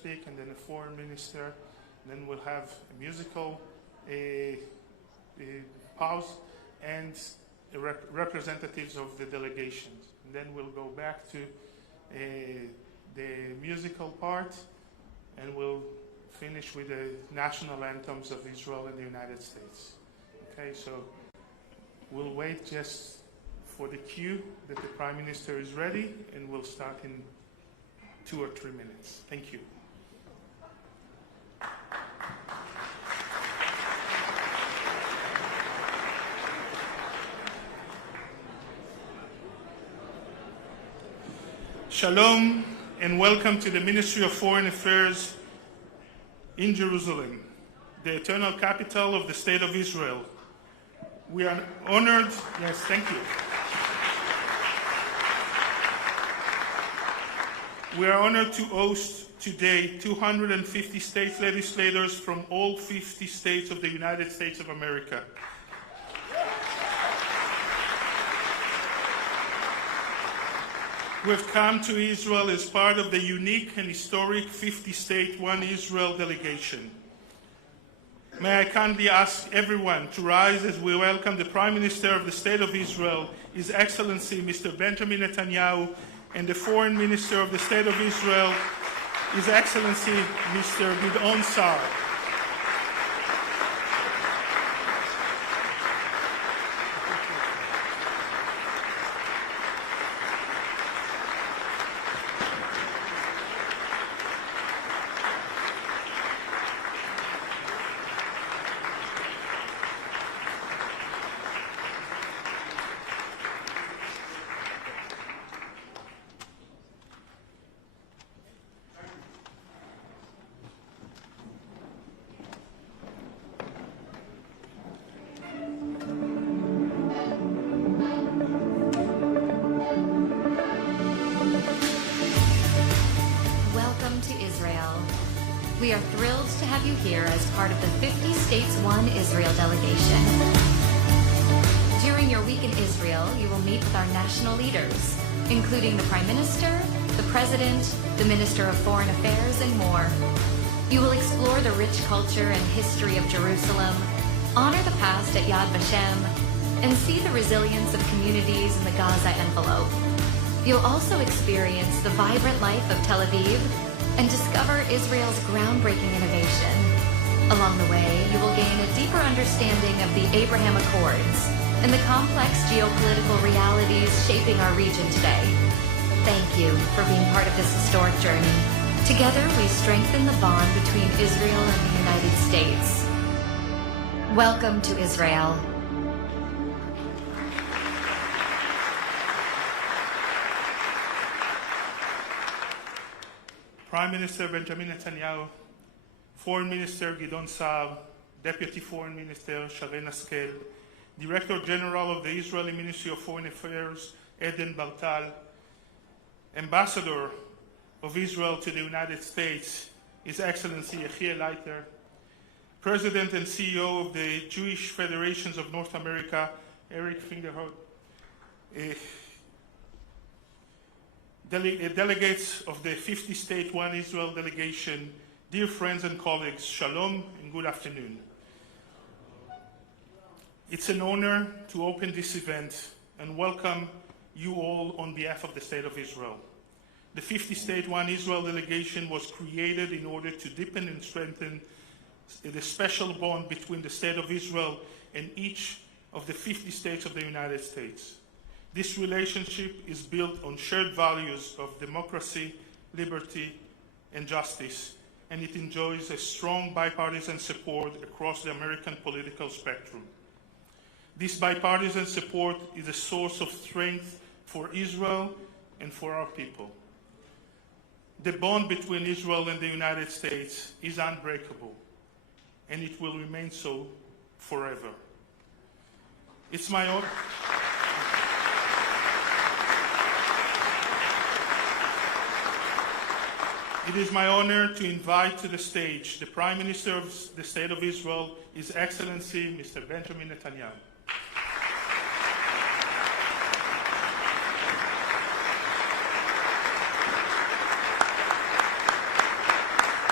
speak, and then a foreign minister. Then we'll have a musical pause and representatives of the delegations. And then we'll go back to the musical part, and we'll finish with the national anthems of Israel and the United States. Okay, so we'll wait just for the cue that the Prime Minister is ready, and we'll start in 2 or 3 minutes. Thank you. Shalom and welcome to the Ministry of Foreign Affairs in Jerusalem, the eternal capital of the State of Israel. We are honored, yes, thank you. We are honored to host today 250 state legislators from all 50 states of the United States of America. Who have come to Israel as part of the unique and historic 50-state One Israel delegation. May I kindly ask everyone to rise as we welcome the Prime Minister of the State of Israel, His Excellency Mr. Benjamin Netanyahu, and the Foreign Minister of the State of Israel, His Excellency Mr. Gideon Saar. We are thrilled to have you here as part of the 50 States One Israel delegation. During your week in Israel, you will meet with our national leaders, including the Prime Minister, the President, the Minister of Foreign Affairs, and more. You will explore the rich culture and history of Jerusalem, honor the past at Yad Vashem, and see the resilience of communities in the Gaza envelope. You'll also experience the vibrant life of Tel Aviv and discover Israel's groundbreaking innovation. Along the way, you will gain a deeper understanding of the Abraham Accords and the complex geopolitical realities shaping our region today. Thank you for being part of this historic journey. Together, we strengthen the bond between Israel and the United States. Welcome to Israel. Prime Minister Benjamin Netanyahu, Foreign Minister Gideon Saar, Deputy Foreign Minister Sharren Haskel, Director General of the Israeli Ministry of Foreign Affairs Eden Bartal, Ambassador of Israel to the United States, His Excellency Yechiel Leiter, President and CEO of the Jewish Federations of North America, Eric Fingerhout, delegates of the 50-state One Israel delegation, dear friends and colleagues, shalom and good afternoon. It's an honor to open this event and welcome you all on behalf of the State of Israel. The 50-state One Israel delegation was created in order to deepen and strengthen the special bond between the State of Israel and each of the 50 states of the United States. This relationship is built on shared values of democracy, liberty, and justice, and it enjoys a strong bipartisan support across the American political spectrum. This bipartisan support is a source of strength for Israel and for our people. The bond between Israel and the United States is unbreakable, and it will remain so forever. It's my honor. It is my honor to invite to the stage the Prime Minister of the State of Israel, His Excellency Mr. Benjamin Netanyahu.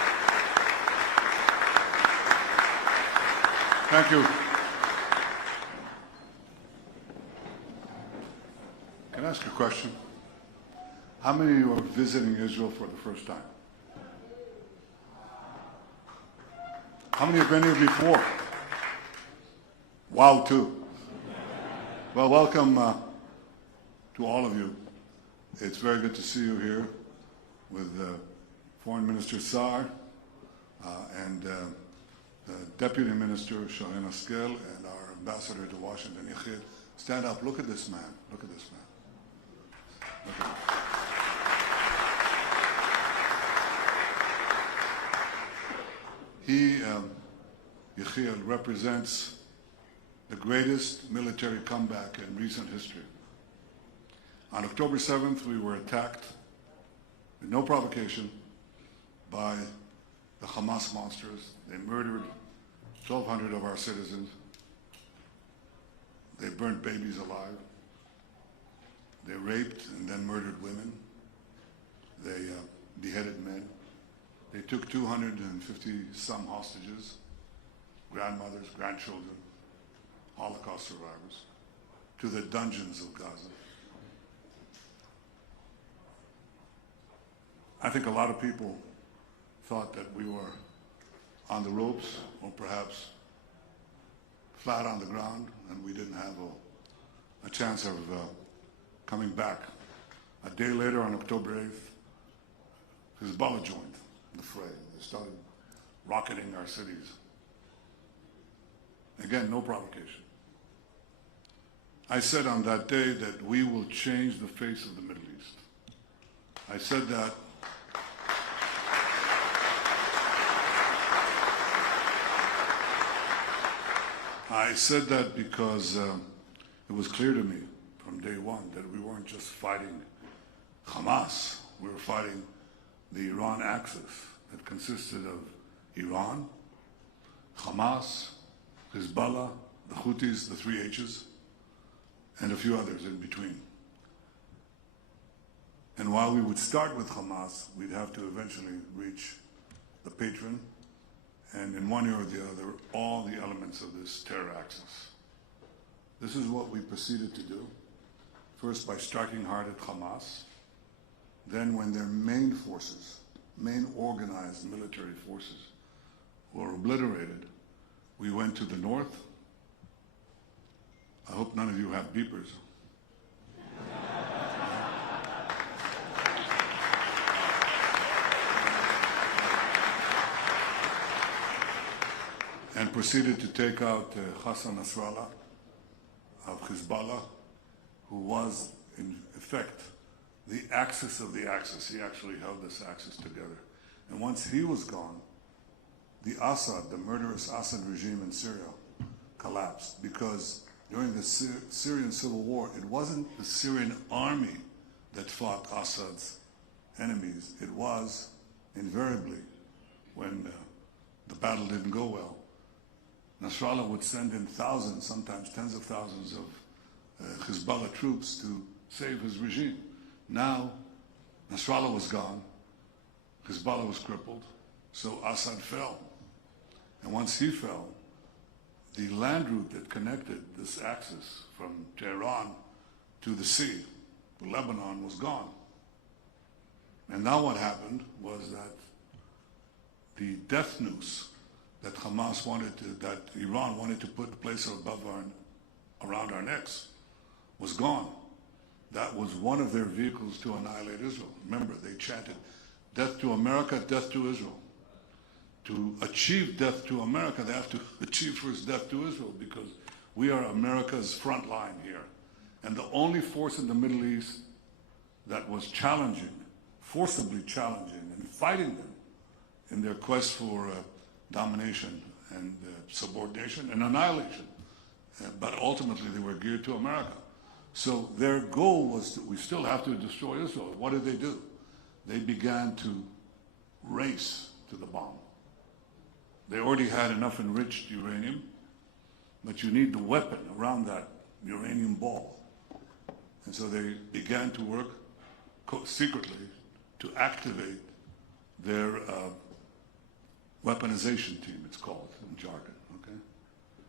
Thank you. Can I ask a question? How many of you are visiting Israel for the first time? How many have been here before? Wow, too. Well, welcome to all of you. It's very good to see you here with Foreign Minister Saar and the Deputy Minister Shareen Haskel and our Ambassador to Washington, Gideon. Stand up. Look at this man. Look at this man. Look at him. He, Gideon, represents the greatest military comeback in recent history. On October 7th, we were attacked with no provocation by the Hamas monsters. They murdered 1,200 of our citizens. They burnt babies alive. They raped and then murdered women. They beheaded men. They took 250-some hostages, grandmothers, grandchildren, Holocaust survivors, to the dungeons of Gaza. I think a lot of people thought that we were on the ropes or perhaps flat on the ground and we didn't have a chance of coming back. A day later, on October 8th, Hezbollah joined the fray. They started rocketing our cities. Again, no provocation. I said on that day that we will change the face of the Middle East. I said that because it was clear to me from day one that we weren't just fighting Hamas. We were fighting the Iran axis that consisted of Iran, Hamas, Hezbollah, the Houthis, the three H's, and a few others in between. And while we would start with Hamas, we'd have to eventually reach the patron, and in one year or the other, all the elements of this terror axis. This is what we proceeded to do, first by striking hard at Hamas, then when their main forces, main organized military forces, were obliterated, we went to the north. I hope none of you have beepers. And proceeded to take out Hassan Nasrallah of Hezbollah, who was, in effect, the axis of the axis. He actually held this axis together. And once he was gone, the Assad, the murderous Assad regime in Syria, collapsed because during the Syrian civil war, it wasn't the Syrian army that fought Assad's enemies. It was, invariably, when the battle didn't go well, Nasrallah would send in thousands, sometimes tens of thousands of Hezbollah troops to save his regime. Now, Nasrallah was gone, Hezbollah was crippled, so Assad fell. And once he fell, the land route that connected this axis from Tehran to the sea, to Lebanon, was gone. And now what happened was that the death noose that Hamas wanted to, that Iran wanted to put place above around our necks, was gone. That was one of their vehicles to annihilate Israel. Remember, they chanted, "Death to America, death to Israel." To achieve death to America, they have to achieve first death to Israel, because we are America's front line here. And the only force in the Middle East that was challenging, forcibly challenging, and fighting them in their quest for domination and subordination and annihilation. But ultimately they were geared to America. So their goal was we still have to destroy Israel. What did they do? They began to race to the bomb. They already had enough enriched uranium, but you need the weapon around that uranium ball. And so they began to work secretly to activate their weaponization team, it's called in jargon, okay?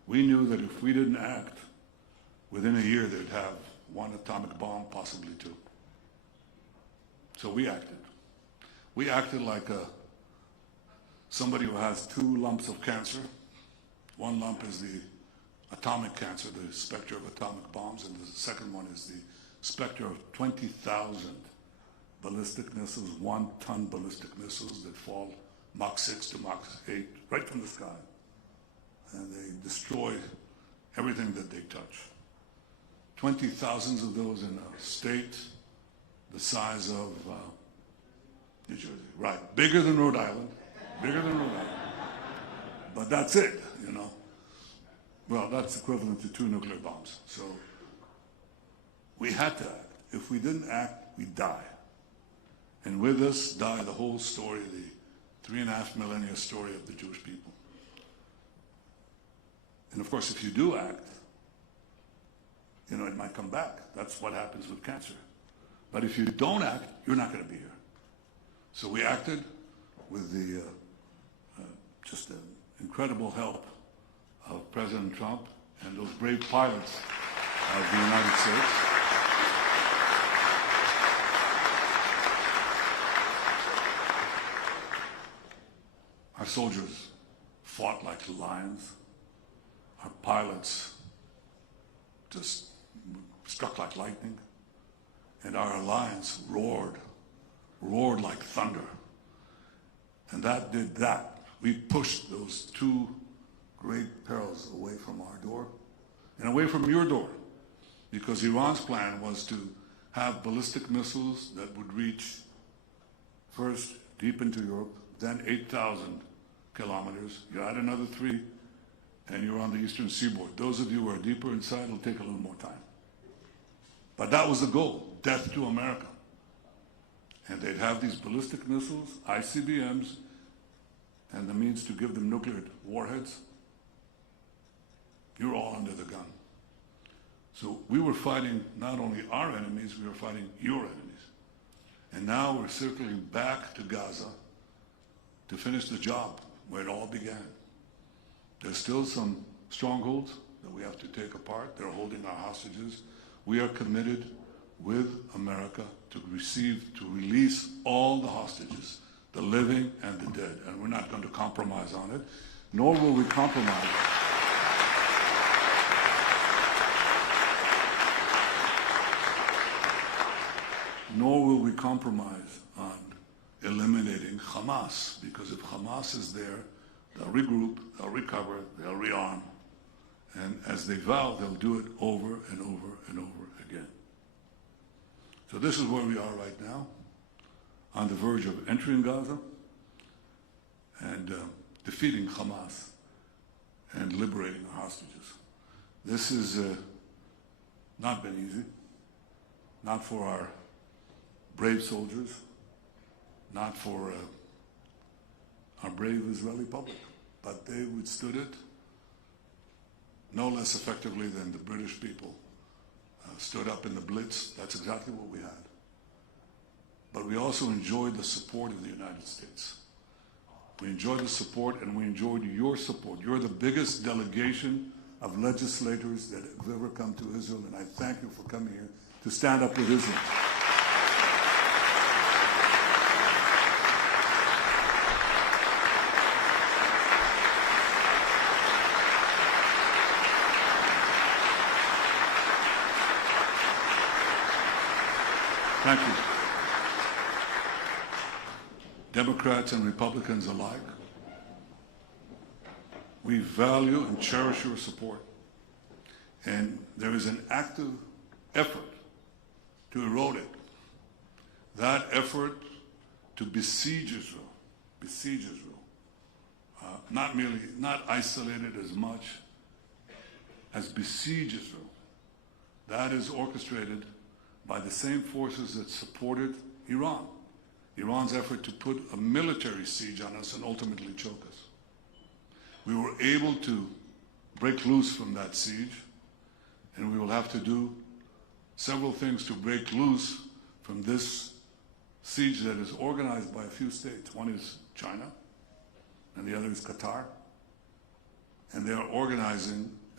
We knew that if we didn't act, within a year they'd have one atomic bomb, possibly two. So we acted. We acted like somebody who has two lumps of cancer. One lump is the atomic cancer, the specter of atomic bombs, and the second one is the specter of 20,000 ballistic missiles, 1-ton ballistic missiles that fall Mach 6 to Mach 8 right from the sky. And they destroy everything that they touch. 20,000 of those in a state the size of New Jersey. Right, bigger than Rhode Island, bigger than Rhode Island. But that's it, you know. Well, that's equivalent to 2 nuclear bombs. So we had to act. If we didn't act, we'd die. And with us die the whole story, the 3.5 millennia story of the Jewish people. And of course, if you do act, you know, it might come back. That's what happens with cancer. But if you don't act, you're not going to be here. So we acted with the just incredible help of President Trump and those brave pilots of the United States. Our soldiers fought like lions. Our pilots just struck like lightning. And our alliance roared like thunder. And that did that. We pushed those two great perils away from our door and away from your door. Because Iran's plan was to have ballistic missiles that would reach first deep into Europe, then 8,000 kilometers. You add another 3, and you're on the eastern seaboard. Those of you who are deeper inside, it'll take a little more time. But that was the goal, death to America. And they'd have these ballistic missiles, ICBMs, and the means to give them nuclear warheads. You're all under the gun. So we were fighting not only our enemies, we were fighting your enemies. And now we're circling back to Gaza to finish the job where it all began. There's still some strongholds that we have to take apart. They're holding our hostages. We are committed with America to release all the hostages, the living and the dead. And we're not going to compromise on it, nor will we compromise. Nor will we compromise on eliminating Hamas, because if Hamas is there, they'll regroup, they'll recover, they'll rearm. And as they vow, they'll do it over and over and over again. So this is where we are right now, on the verge of entering Gaza and defeating Hamas and liberating our hostages. This has not been easy, not for our brave soldiers, not for our brave Israeli public, but they withstood it no less effectively than the British people stood up in the Blitz. That's exactly what we had. But we also enjoyed the support of the United States. We enjoyed the support, and we enjoyed your support. You're the biggest delegation of legislators that have ever come to Israel, and I thank you for coming here to stand up with Israel. Thank you. Democrats and Republicans alike, we value and cherish your support. And there is an active effort to erode it. That effort to besiege Israel, not isolate it as much as besiege Israel. That is orchestrated by the same forces that supported Iran. Iran's effort to put a military siege on us and ultimately choke us. We were able to break loose from that siege, and we will have to do several things to break loose from this siege that is organized by a few states. One is China, and the other is Qatar. And they are organizing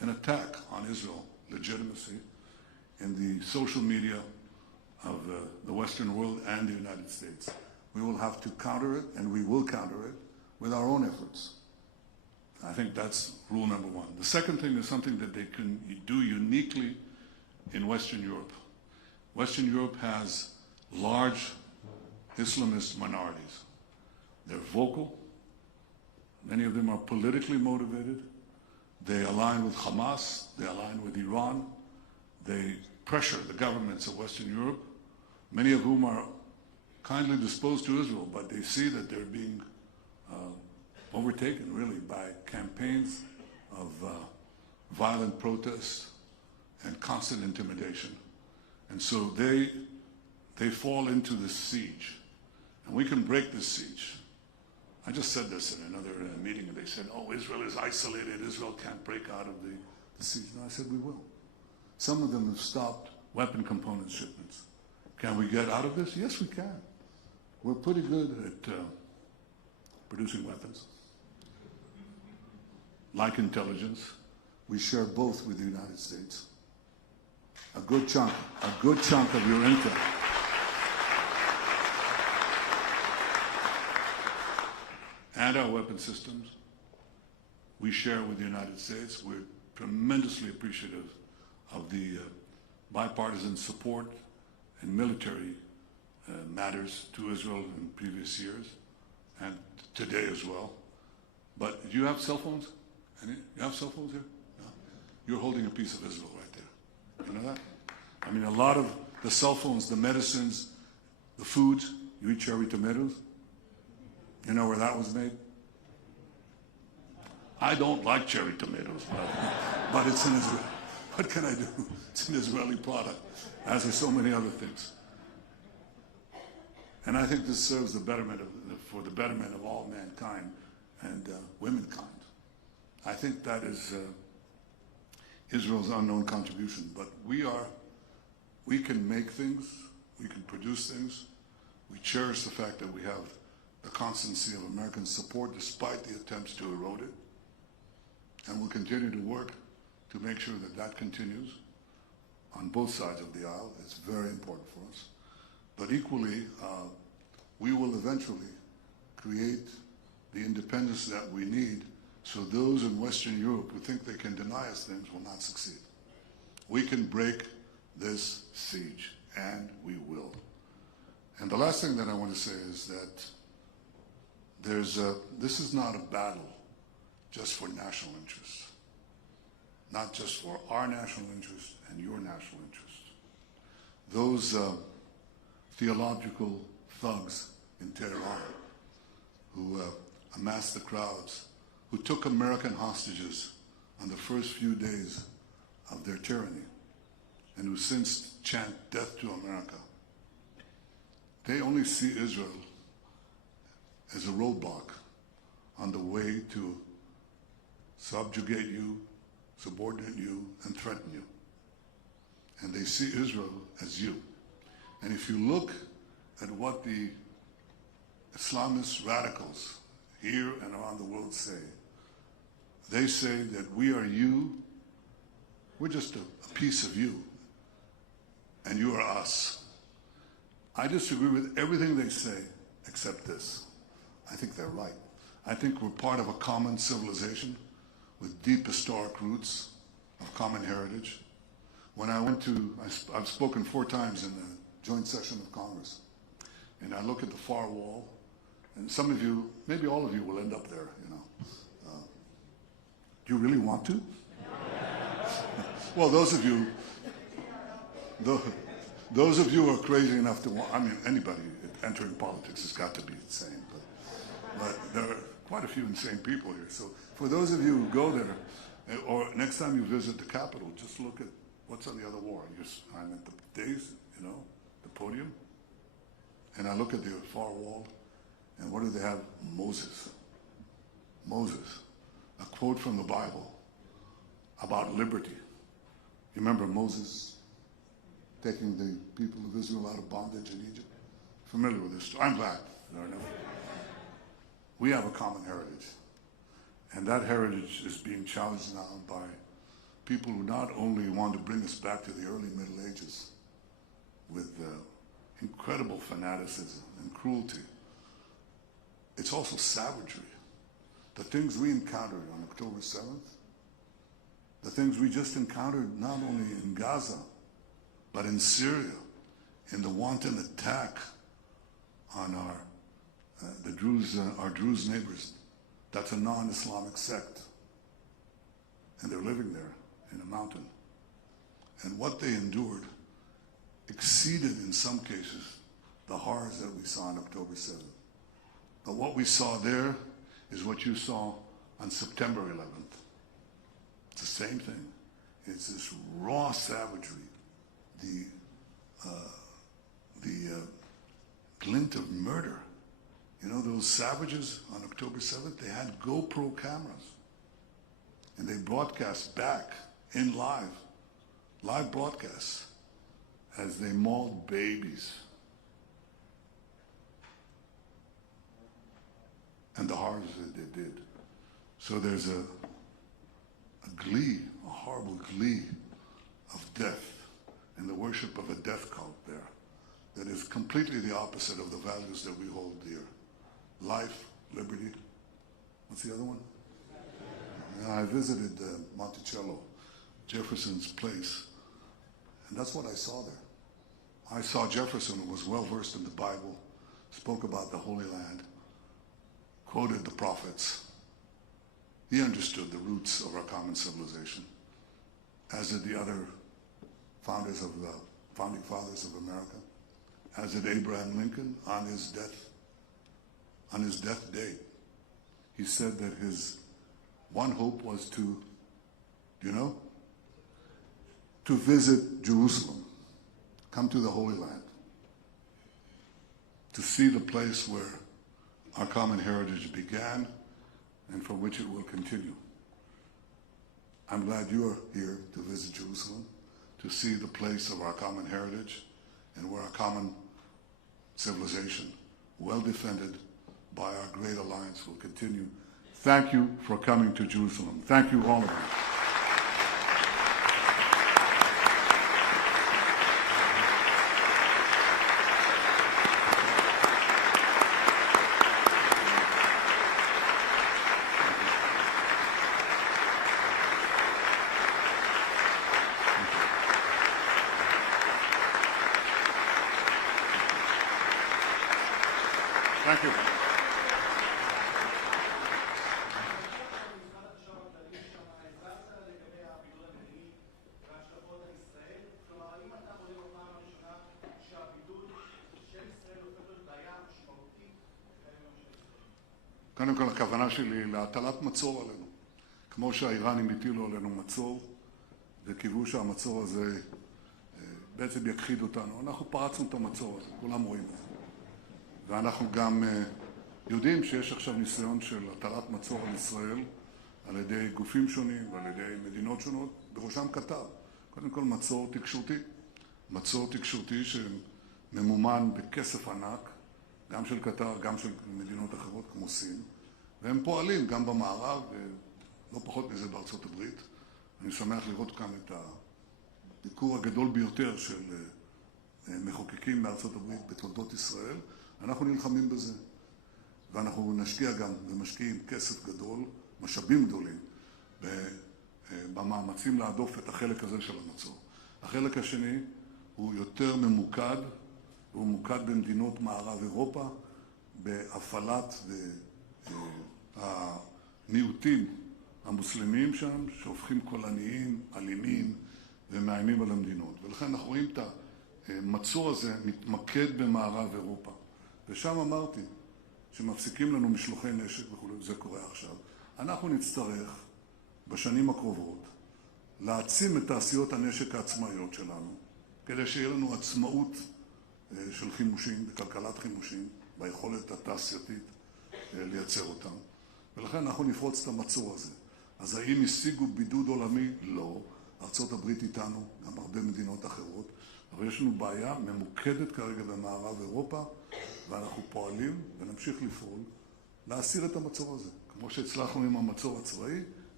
an attack on Israel legitimacy in the social media of the Western world and the United States. We will have to counter it, and we will counter it with our own efforts. I think that's rule number one. The second thing is something that they can do uniquely in Western Europe. Western Europe has large Islamist minorities. They're vocal. Many of them are politically motivated. They align with Hamas. They align with Iran. They pressure the governments of Western Europe, many of whom are kindly disposed to Israel, but they see that they're being overtaken, really, by campaigns of violent protest and constant intimidation. And so they fall into this siege. And we can break this siege. I just said this in another meeting, and they said, oh, Israel is isolated. Israel can't break out of the siege. And I said, we will. Some of them have stopped weapon component shipments. Can we get out of this? Yes, we can. We're pretty good at producing weapons. Like intelligence, we share both with the United States. A good chunk of your intel. And our weapon systems, we share with the United States. We're tremendously appreciative of the bipartisan support in military matters to Israel in previous years and today as well. But do you have cell phones? You have cell phones here? No. You're holding a piece of Israel right there. You know that? I mean, a lot of the cell phones, the medicines, the foods, you eat cherry tomatoes. You know where that was made? I don't like cherry tomatoes, but it's in Israel. What can I do? It's an Israeli product, as are so many other things. And I think this serves for the betterment of all mankind and womankind. I think that is Israel's unknown contribution. But we can make things, we can produce things. We cherish the fact that we have the constancy of American support despite the attempts to erode it. And we'll continue to work to make sure that that continues on both sides of the aisle. It's very important for us. But equally, we will eventually create the independence that we need so those in Western Europe who think they can deny us things will not succeed. We can break this siege, and we will. And the last thing that I want to say is that this is not a battle just for national interest, not just for our national interest and your national interest. Those theological thugs in Tehran who amassed the crowds, who took American hostages on the first few days of their tyranny, and who since chant death to America, they only see Israel as a roadblock on the way to subjugate you, subordinate you, and threaten you. And they see Israel as you. And if you look at what the Islamist radicals here and around the world say, they say that we are you, we're just a piece of you, and you are us. I disagree with everything they say except this. I think they're right. I think we're part of a common civilization with deep historic roots of common heritage. When I went to, I've spoken 4 times in the joint session of Congress, and I look at the far wall, and some of you, maybe all of you will end up there, you know. Do you really want to? Well, those of you who are crazy enough to want, I mean, anybody entering politics has got to be insane, but there are quite a few insane people here. So for those of you who go there, or next time you visit the Capitol, just look at what's on the other wall. I'm at the dais, you know, the podium, and I look at the far wall, and what do they have? Moses. Moses. A quote from the Bible about liberty. You remember Moses taking the people of Israel out of bondage in Egypt? Familiar with this story? I'm glad. We have a common heritage. And that heritage is being challenged now by people who not only want to bring us back to the early Middle Ages with incredible fanaticism and cruelty, it's also savagery. The things we encountered on October 7th, the things we just encountered not only in Gaza, but in Syria, in the wanton attack on our Druze neighbors. That's a non-Islamic sect. And they're living there in a mountain. And what they endured exceeded, in some cases, the horrors that we saw on October 7th. But what we saw there is what you saw on September 11th. It's the same thing. It's this raw savagery, the glint of murder. You know, those savages on October 7th, they had GoPro cameras. And they broadcast back in live broadcasts, as they mauled babies. And the horrors that they did. So there's a glee, a horrible glee of death and the worship of a death cult there that is completely the opposite of the values that we hold dear. Life, liberty. What's the other one? I visited Monticello, Jefferson's place, and that's what I saw there. I saw Jefferson, who was well-versed in the Bible, spoke about the Holy Land, quoted the prophets. He understood the roots of our common civilization, as did the other founding fathers of America, as did Abraham Lincoln on his death day. He said that his one hope was to visit Jerusalem, come to the Holy Land, to see the place where our common heritage began and for which it will continue. I'm glad you're here to visit Jerusalem, to see the place of our common heritage and where our common civilization, well defended by our great alliance, will continue. Thank you for coming to Jerusalem. Thank you, all of you. Thank you. קודם כל, הכוונה שלי להטלת מצור עלינו. כמו שהאיראנים הטילו עלינו מצור, וקיוו שהמצור הזה בעצם יכחיד אותנו. אנחנו פרצנו את המצור הזה, כולם רואים את זה. ואנחנו גם יודעים שיש עכשיו ניסיון של הטלת מצור על ישראל, על ידי גופים שונים ועל ידי מדינות שונות, בראשם קטר. קודם כל מצור תקשורתי. מצור תקשורתי שממומן בכסף ענק, גם של קטר, גם של מדינות אחרות כמו סין, והם פועלים גם במערב, ולא פחות מזה בארצות הברית. אני שמח לראות כאן את הביקור הגדול ביותר של מחוקקים בארצות הברית בתולדות ישראל. אנחנו נלחמים בזה, ואנחנו נשקיע גם ומשקיעים כסף גדול, משאבים גדולים, במאמצים להדוף את החלק הזה של המצור. החלק השני הוא יותר ממוקד, הוא ממוקד במדינות מערב אירופה, בהפעלת המיעוטים המוסלמיים שם, שהופכים קולניים, אלימים ומאיימים על המדינות. ולכן אנחנו רואים את המצור הזה מתמקד במערב אירופה. ושם אמרתי שמפסיקים לנו משלוחי נשק וכו', זה קורה עכשיו. אנחנו נצטרך בשנים הקרובות להעצים את תעשיות הנשק העצמאיות שלנו, כדי שיהיה לנו עצמאות של חימושים, בכלכלת חימושים, ביכולת התעשייתית לייצר אותם. ולכן אנחנו נפרוץ את המצור הזה. אז האם השיגו בידוד עולמי? לא. ארצות הברית איתנו, גם הרבה מדינות אחרות, אבל יש לנו בעיה ממוקדת כרגע במערב אירופה, ואנחנו פועלים ונמשיך לפעול להסיר את המצור הזה. כמו שהצלחנו עם המצור הצבאי,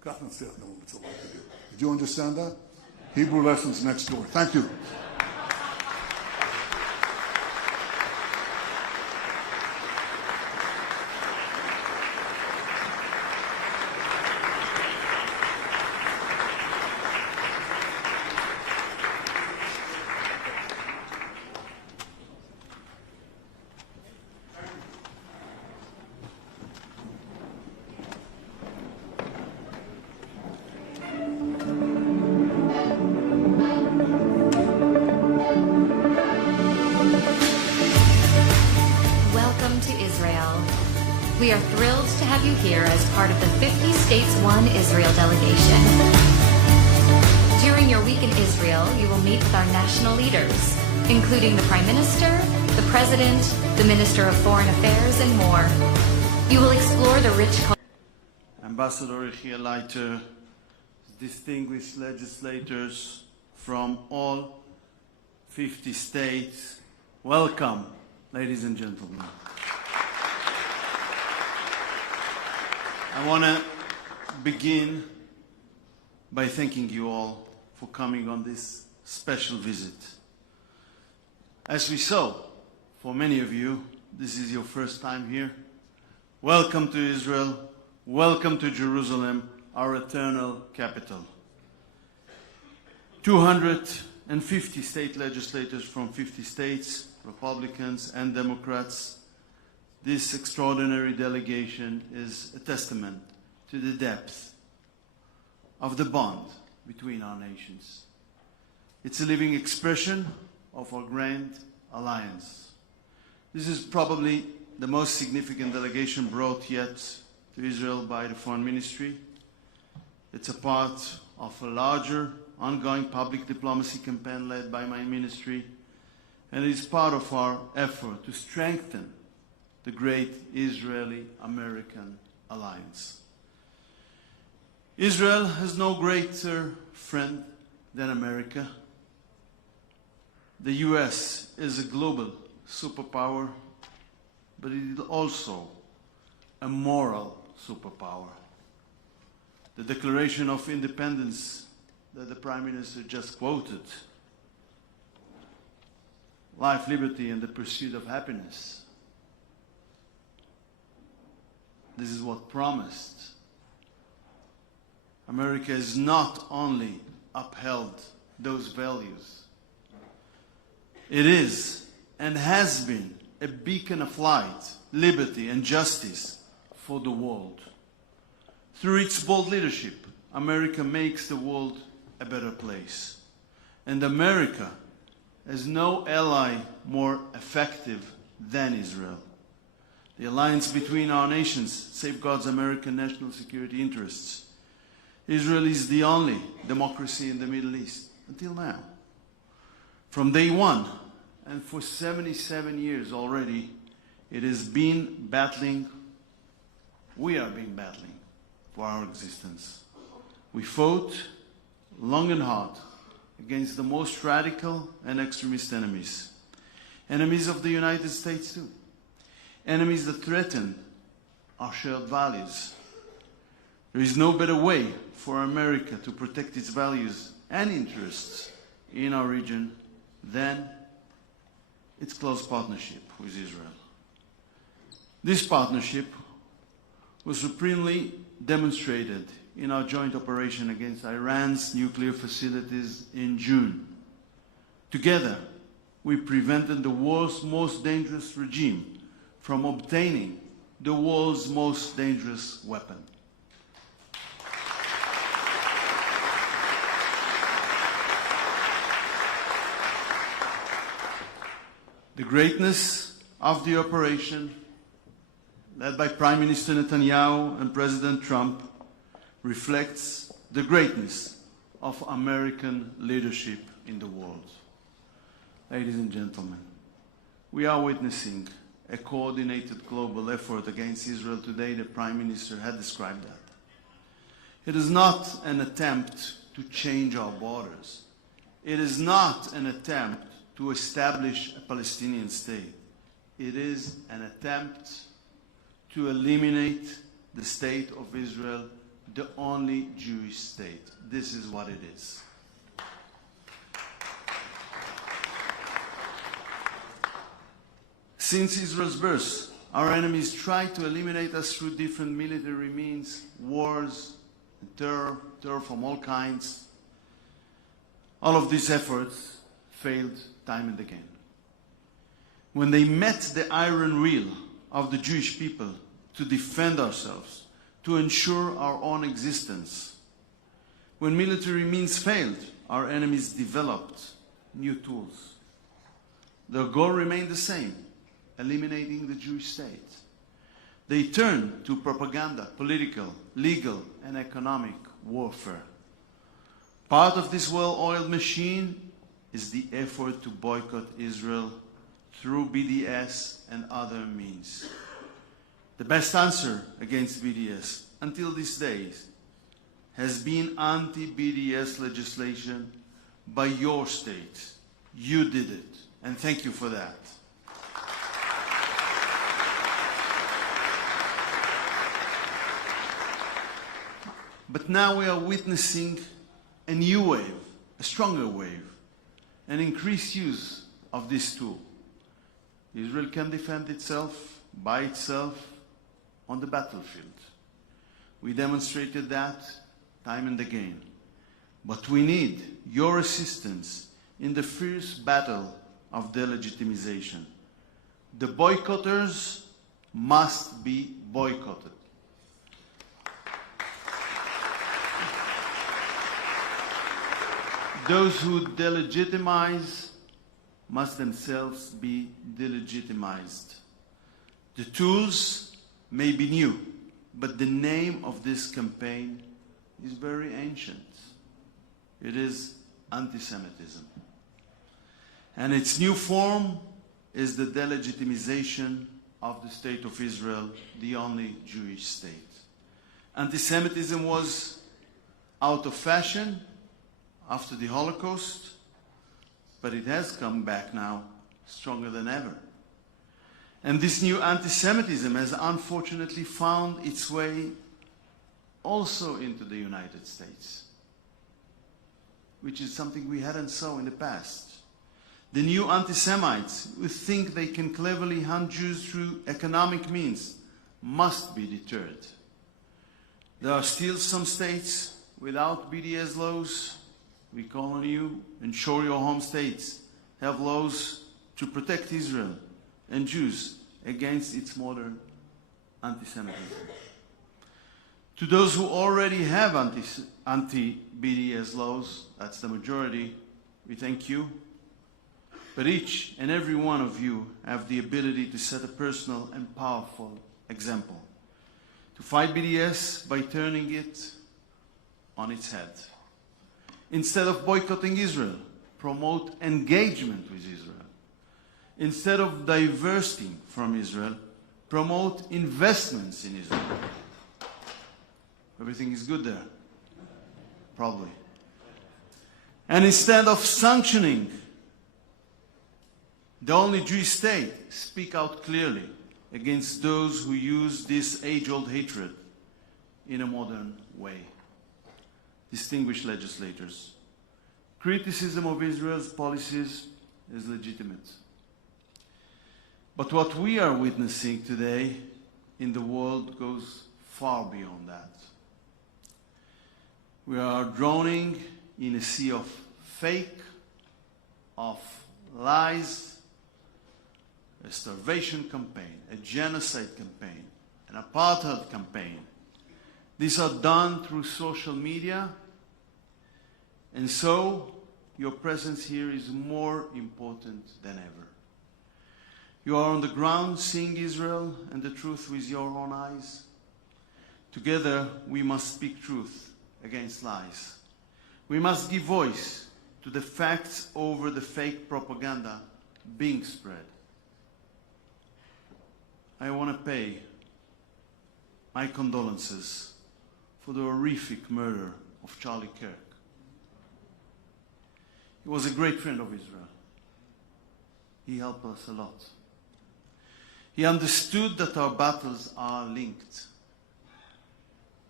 כך נצליח גם בצורה כזאת. Did you understand that? Hebrew lessons next door. Thank you. Welcome to Israel. We are thrilled to have you here as part of the 50 States One Israel delegation. During your week in Israel, you will meet with our national leaders, including the Prime Minister, the President, the Minister of Foreign Affairs, and more. You will explore the rich culture. Ambassador legislators, distinguished legislators from all 50 states, welcome, ladies and gentlemen. I want to begin by thanking you all for coming on this special visit. As we saw, for many of you, this is your first time here. Welcome to Israel. Welcome to Jerusalem, our eternal capital. 250 state legislators from 50 states, Republicans and Democrats. This extraordinary delegation is a testament to the depth of the bond between our nations. It's a living expression of our grand alliance. This is probably the most significant delegation brought yet to Israel by the Foreign Ministry. It's a part of a larger, ongoing public diplomacy campaign led by my ministry, and it is part of our effort to strengthen the great Israeli-American alliance. Israel has no greater friend than America. The US is a global superpower, but it is also a moral superpower. The Declaration of Independence that the Prime Minister just quoted, life, liberty, and the pursuit of happiness. This is what promised. America has not only upheld those values, it is and has been a beacon of light, liberty, and justice for the world. Through its bold leadership, America makes the world a better place. And America has no ally more effective than Israel. The alliance between our nations safeguards American national security interests. Israel is the only democracy in the Middle East, until now. From day one, and for 77 years already, it has been battling, we have been battling for our existence. We fought long and hard against the most radical and extremist enemies. Enemies of the United States too. Enemies that threaten our shared values. There is no better way for America to protect its values and interests in our region than its close partnership with Israel. This partnership was supremely demonstrated in our joint operation against Iran's nuclear facilities in June. Together, we prevented the world's most dangerous regime from obtaining the world's most dangerous weapon. The greatness of the operation, led by Prime Minister Netanyahu and President Trump, reflects the greatness of American leadership in the world. Ladies and gentlemen, we are witnessing a coordinated global effort against Israel today. The Prime Minister had described that. It is not an attempt to change our borders. It is not an attempt to establish a Palestinian state. It is an attempt to eliminate the state of Israel the only Jewish state. This is what it is. Since Israel's birth, our enemies tried to eliminate us through different military means, wars, terror from all kinds. All of these efforts failed time and again. When they met the iron will of the Jewish people to defend ourselves, to ensure our own existence, when military means failed, our enemies developed new tools. Their goal remained the same: eliminating the Jewish state. They turned to propaganda, political, legal, and economic warfare. Part of this well-oiled machine is the effort to boycott Israel through BDS and other means. The best answer against BDS until these days has been anti-BDS legislation by your state. You did it, and thank you for that. But now we are witnessing a new wave, a stronger wave, an increased use of this tool. Israel can defend itself by itself on the battlefield. We demonstrated that time and again. But we need your assistance in the fierce battle of delegitimization. The boycotters must be boycotted. Those who delegitimize must themselves be delegitimized. The tools may be new, but the name of this campaign is very ancient. It is anti-Semitism. And its new form is the delegitimization of the State of Israel, the only Jewish state. Anti-Semitism was out of fashion after the Holocaust, but it has come back now stronger than ever. And this new anti-Semitism has unfortunately found its way also into the United States, which is something we hadn't saw in the past. The new anti-Semites who think they can cleverly hunt Jews through economic means must be deterred. There are still some states without BDS laws. We call on you, ensure your home states have laws to protect Israel and Jews against its modern anti-Semitism. To those who already have anti-BDS laws, that's the majority, we thank you. But each and every one of you have the ability to set a personal and powerful example. To fight BDS by turning it on its head. Instead of boycotting Israel, promote engagement with Israel. Instead of diverting from Israel, promote investments in Israel. Everything is good there? Probably. And instead of sanctioning the only Jewish state, speak out clearly against those who use this age-old hatred in a modern way. Distinguished legislators, criticism of Israel's policies is legitimate. But what we are witnessing today in the world goes far beyond that. We are drowning in a sea of fake, of lies, a starvation campaign, a genocide campaign, an apartheid campaign. These are done through social media, and so your presence here is more important than ever. You are on the ground seeing Israel and the truth with your own eyes. Together, we must speak truth against lies. We must give voice to the facts over the fake propaganda being spread. I want to pay my condolences for the horrific murder of Charlie Kirk. He was a great friend of Israel. He helped us a lot. He understood that our battles are linked,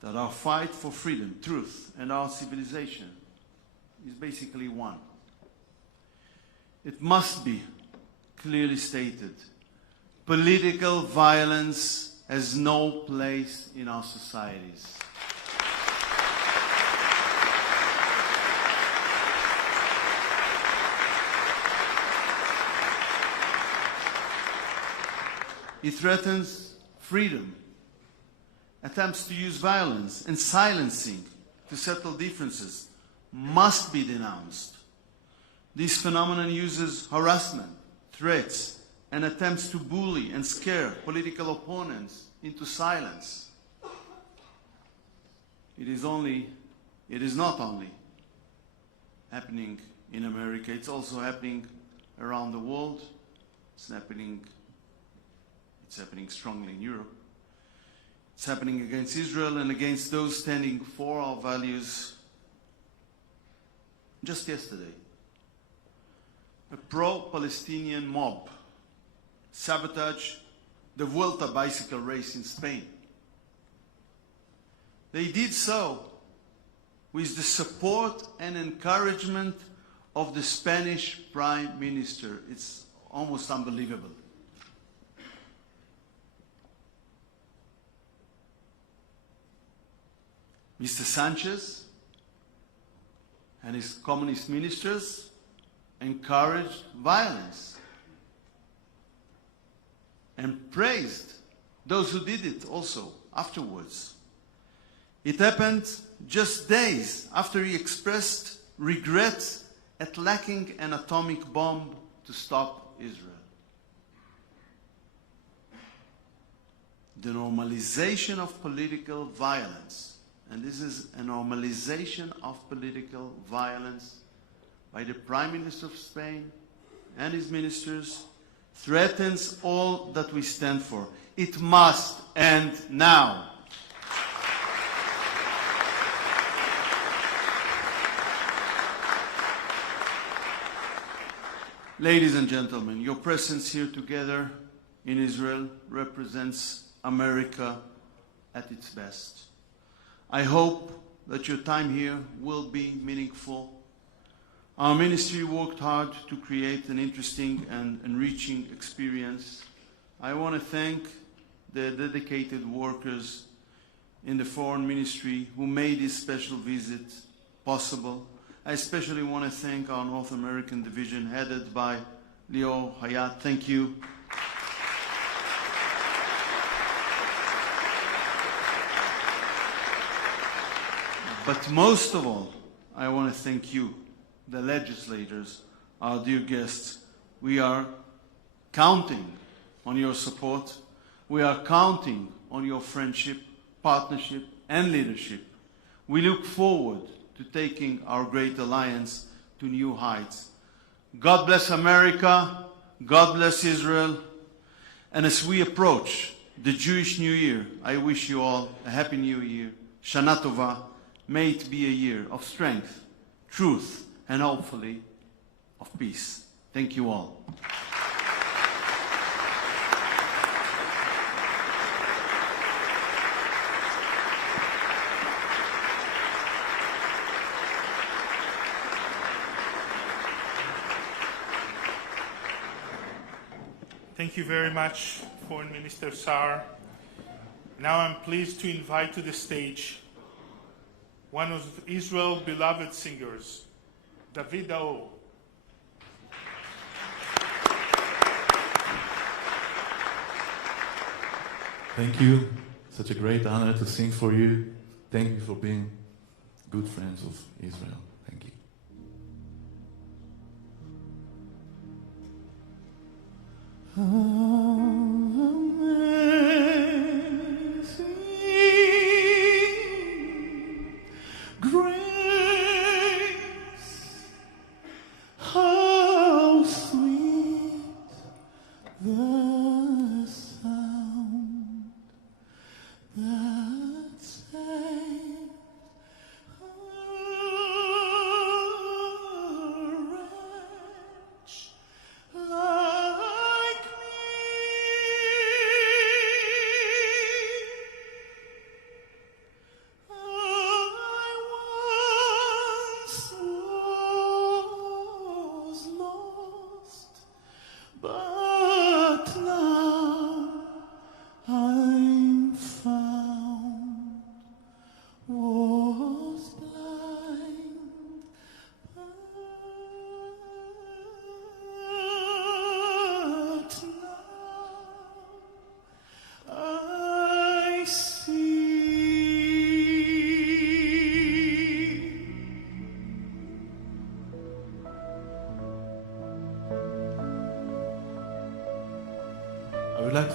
that our fight for freedom, truth, and our civilization is basically one. It must be clearly stated, political violence has no place in our societies. It threatens freedom, attempts to use violence and silencing to settle differences must be denounced. This phenomenon uses harassment, threats, and attempts to bully and scare political opponents into silence. It is not only happening in America, it's also happening around the world. It's happening strongly in Europe. It's happening against Israel and against those standing for our values. Just yesterday, a pro-Palestinian mob sabotaged the Vuelta bicycle race in Spain. They did so with the support and encouragement of the Spanish Prime Minister. It's almost unbelievable. Mr. Sanchez and his communist ministers encouraged violence and praised those who did it also afterwards. It happened just days after he expressed regret at lacking an atomic bomb to stop Israel. The normalization of political violence, and this is a normalization of political violence by the Prime Minister of Spain and his ministers, threatens all that we stand for. It must end now. Ladies and gentlemen, your presence here together in Israel represents America at its best. I hope that your time here will be meaningful. Our ministry worked hard to create an interesting and enriching experience. I want to thank the dedicated workers in the foreign ministry who made this special visit possible. I especially want to thank our North American division headed by Lior Hayat. Thank you. But most of all, I want to thank you, the legislators, our dear guests. We are counting on your support. We are counting on your friendship, partnership, and leadership. We look forward to taking our great alliance to new heights. God bless America. God bless Israel. And as we approach the Jewish New Year, I wish you all a Happy New Year. Shana Tova. May it be a year of strength, truth, and hopefully of peace. Thank you all. Thank you very much, Foreign Minister Saar. Now I'm pleased to invite to the stage one of Israel's beloved singers, David Daor. Thank you. Such a great honor to sing for you. Thank you for being good friends of Israel. Thank you. Like me.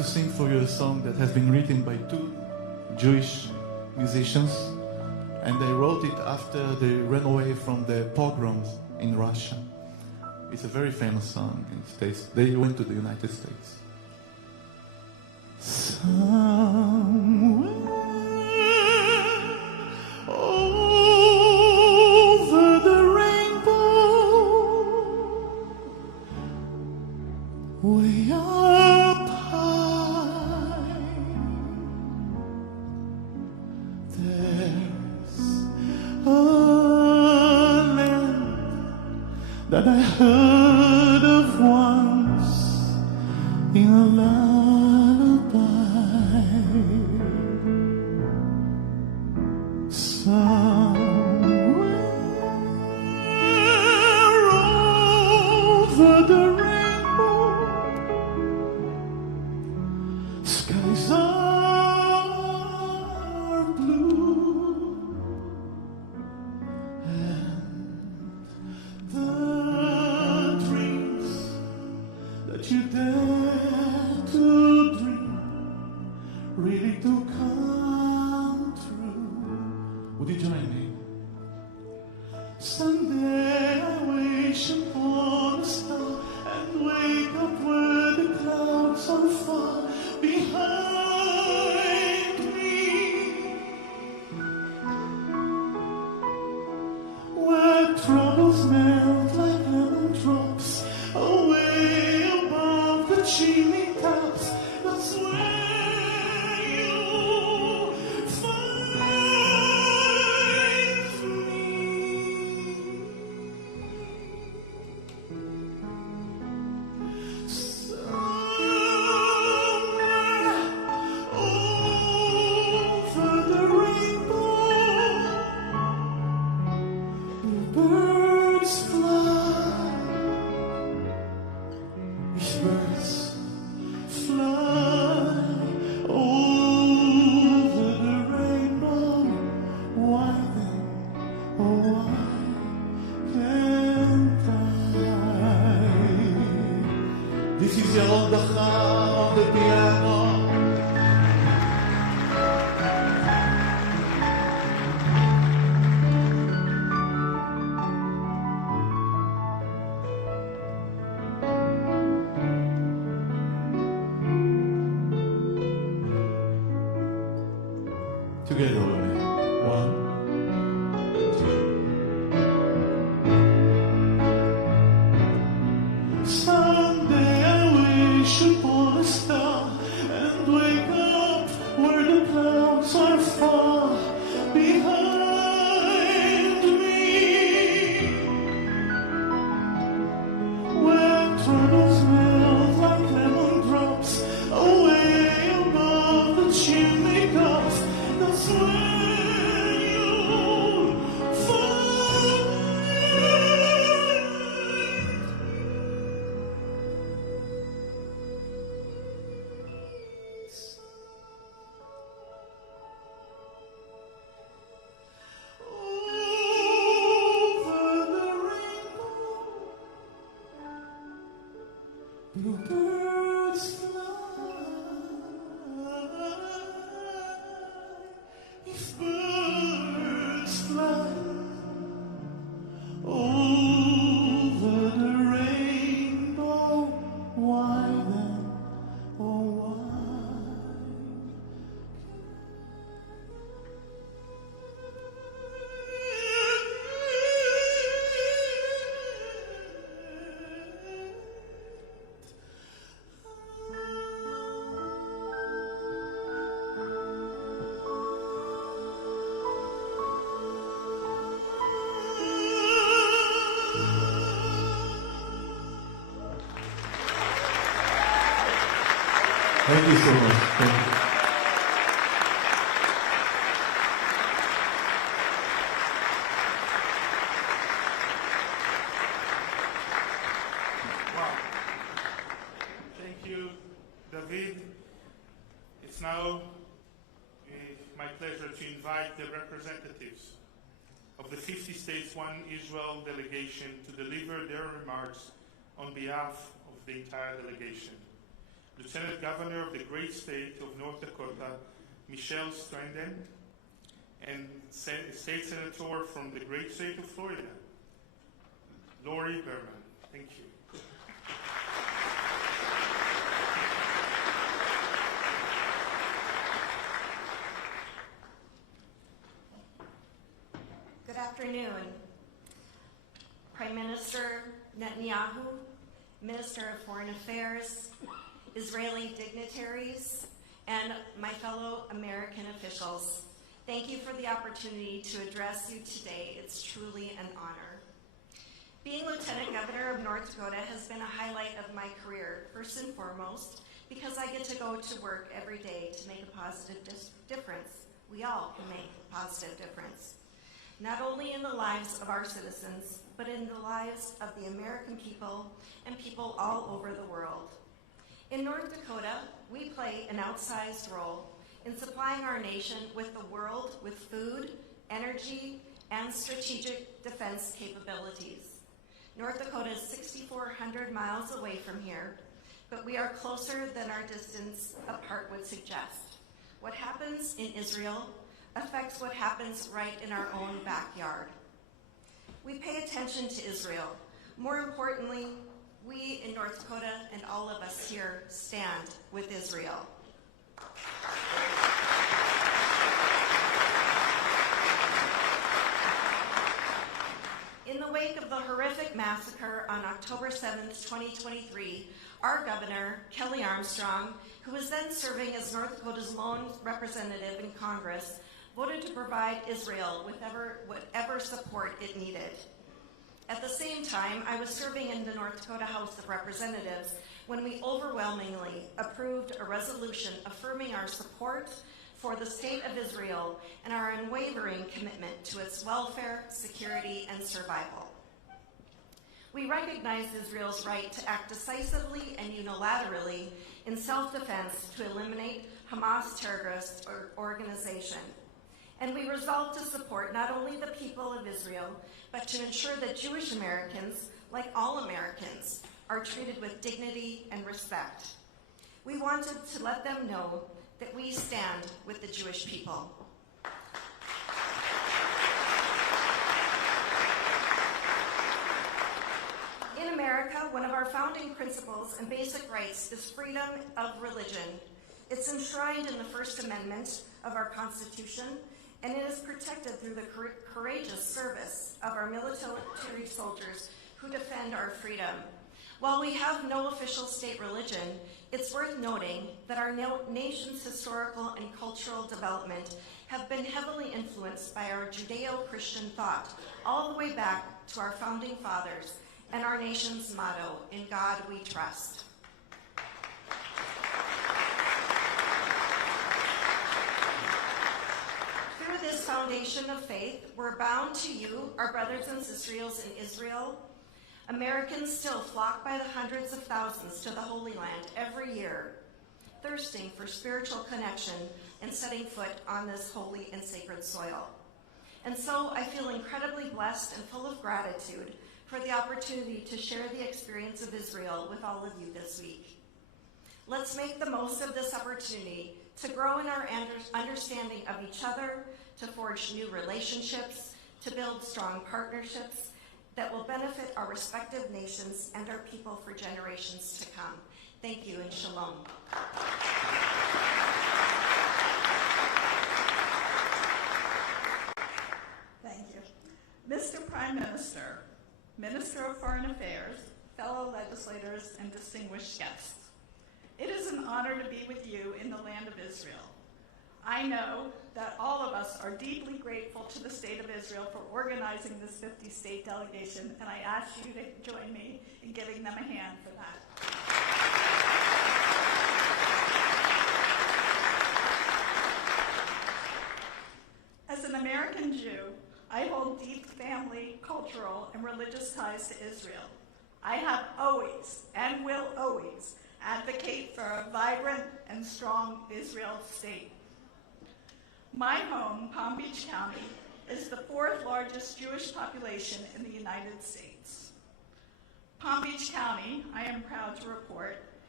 sing for you a song that has been written by two Jewish musicians, and they wrote it after they ran away from the pogroms in Russia. It's a very famous song in the States. They went to the United States. Somewhere over the rainbow, way up high, there's a land that I heard of once in a lullaby. Somewhere over the rainbow, skies are blue, and the dreams that you dare to dream really do come true. Would you join me? Someday I wish upon a star and wake up where the clouds are far behind me, where troubles melt like lemon drops away above the chimney tops. That's where you find me. Somewhere over the rainbow, birds fly. These birds fly over the rainbow. Why then, oh why can't I? This is Yaron Dachar on the piano. Together with me. 1, 2. Someday I wish upon a star and wake up where the clouds are far behind me, where troubles melt like lemon drops away above the chimney tops. That's where you'll find over the rainbow, bluebirds fly. If birds fly over the rainbow, why then, oh why? Thank you so much. Thank you. Wow. Thank you, David. It's now my pleasure to invite the representatives of the 50 States One Israel delegation to deliver their remarks on behalf of the entire delegation. Lieutenant Governor of the great state of North Dakota, Michelle Stranden, and State Senator from the great state of Florida, Lori Berman. Thank you. Good afternoon. Prime Minister Netanyahu, Minister of Foreign Affairs, Israeli dignitaries, and my fellow American officials, thank you for the opportunity to address you today. It's truly an honor. Being Lieutenant Governor of North Dakota has been a highlight of my career, first and foremost, because I get to go to work every day to make a positive difference. We all can make a positive difference, not only in the lives of our citizens, but in the lives of the American people and people all over the world. In North Dakota, we play an outsized role in supplying our nation with the world with food, energy, and strategic defense capabilities. North Dakota is 6,400 miles away from here, but we are closer than our distance apart would suggest. What happens in Israel affects what happens right in our own backyard. We pay attention to Israel. More importantly, we in North Dakota and all of us here stand with Israel. In the wake of the horrific massacre on October 7th, 2023, our governor, Kelly Armstrong, who was then serving as North Dakota's lone representative in Congress, voted to provide Israel with whatever support it needed. At the same time, I was serving in the North Dakota House of Representatives when we overwhelmingly approved a resolution affirming our support for the state of Israel and our unwavering commitment to its welfare, security, and survival. We recognize Israel's right to act decisively and unilaterally in self-defense to eliminate Hamas terrorist organization. And we resolve to support not only the people of Israel, but to ensure that Jewish Americans, like all Americans, are treated with dignity and respect. We wanted to let them know that we stand with the Jewish people. In America, one of our founding principles and basic rights is freedom of religion. It's enshrined in the First Amendment of our Constitution, and it is protected through the courageous service of our military soldiers who defend our freedom. While we have no official state religion, it's worth noting that our nation's historical and cultural development have been heavily influenced by our Judeo-Christian thought, all the way back to our founding fathers and our nation's motto, "In God we trust." Through this foundation of faith, we're bound to you, our brothers and sisters in Israel. Americans still flock by the hundreds of thousands to the Holy Land every year, thirsting for spiritual connection and setting foot on this holy and sacred soil. And so I feel incredibly blessed and full of gratitude for the opportunity to share the experience of Israel with all of you this week. Let's make the most of this opportunity to grow in our understanding of each other, to forge new relationships, to build strong partnerships that will benefit our respective nations and our people for generations to come. Thank you and shalom. Thank you. Mr. Prime Minister, Minister of Foreign Affairs, fellow legislators, and distinguished guests, it is an honor to be with you in the land of Israel. I know that all of us are deeply grateful to the State of Israel for organizing this 50-state delegation, and I ask you to join me in giving them a hand for that. As an American Jew, I hold deep family, cultural, and religious ties to Israel. I have always, and will always, advocate for a vibrant and strong Israel state. My home, Palm Beach County, is the fourth largest Jewish population in the United States. Palm Beach County, I am proud to report,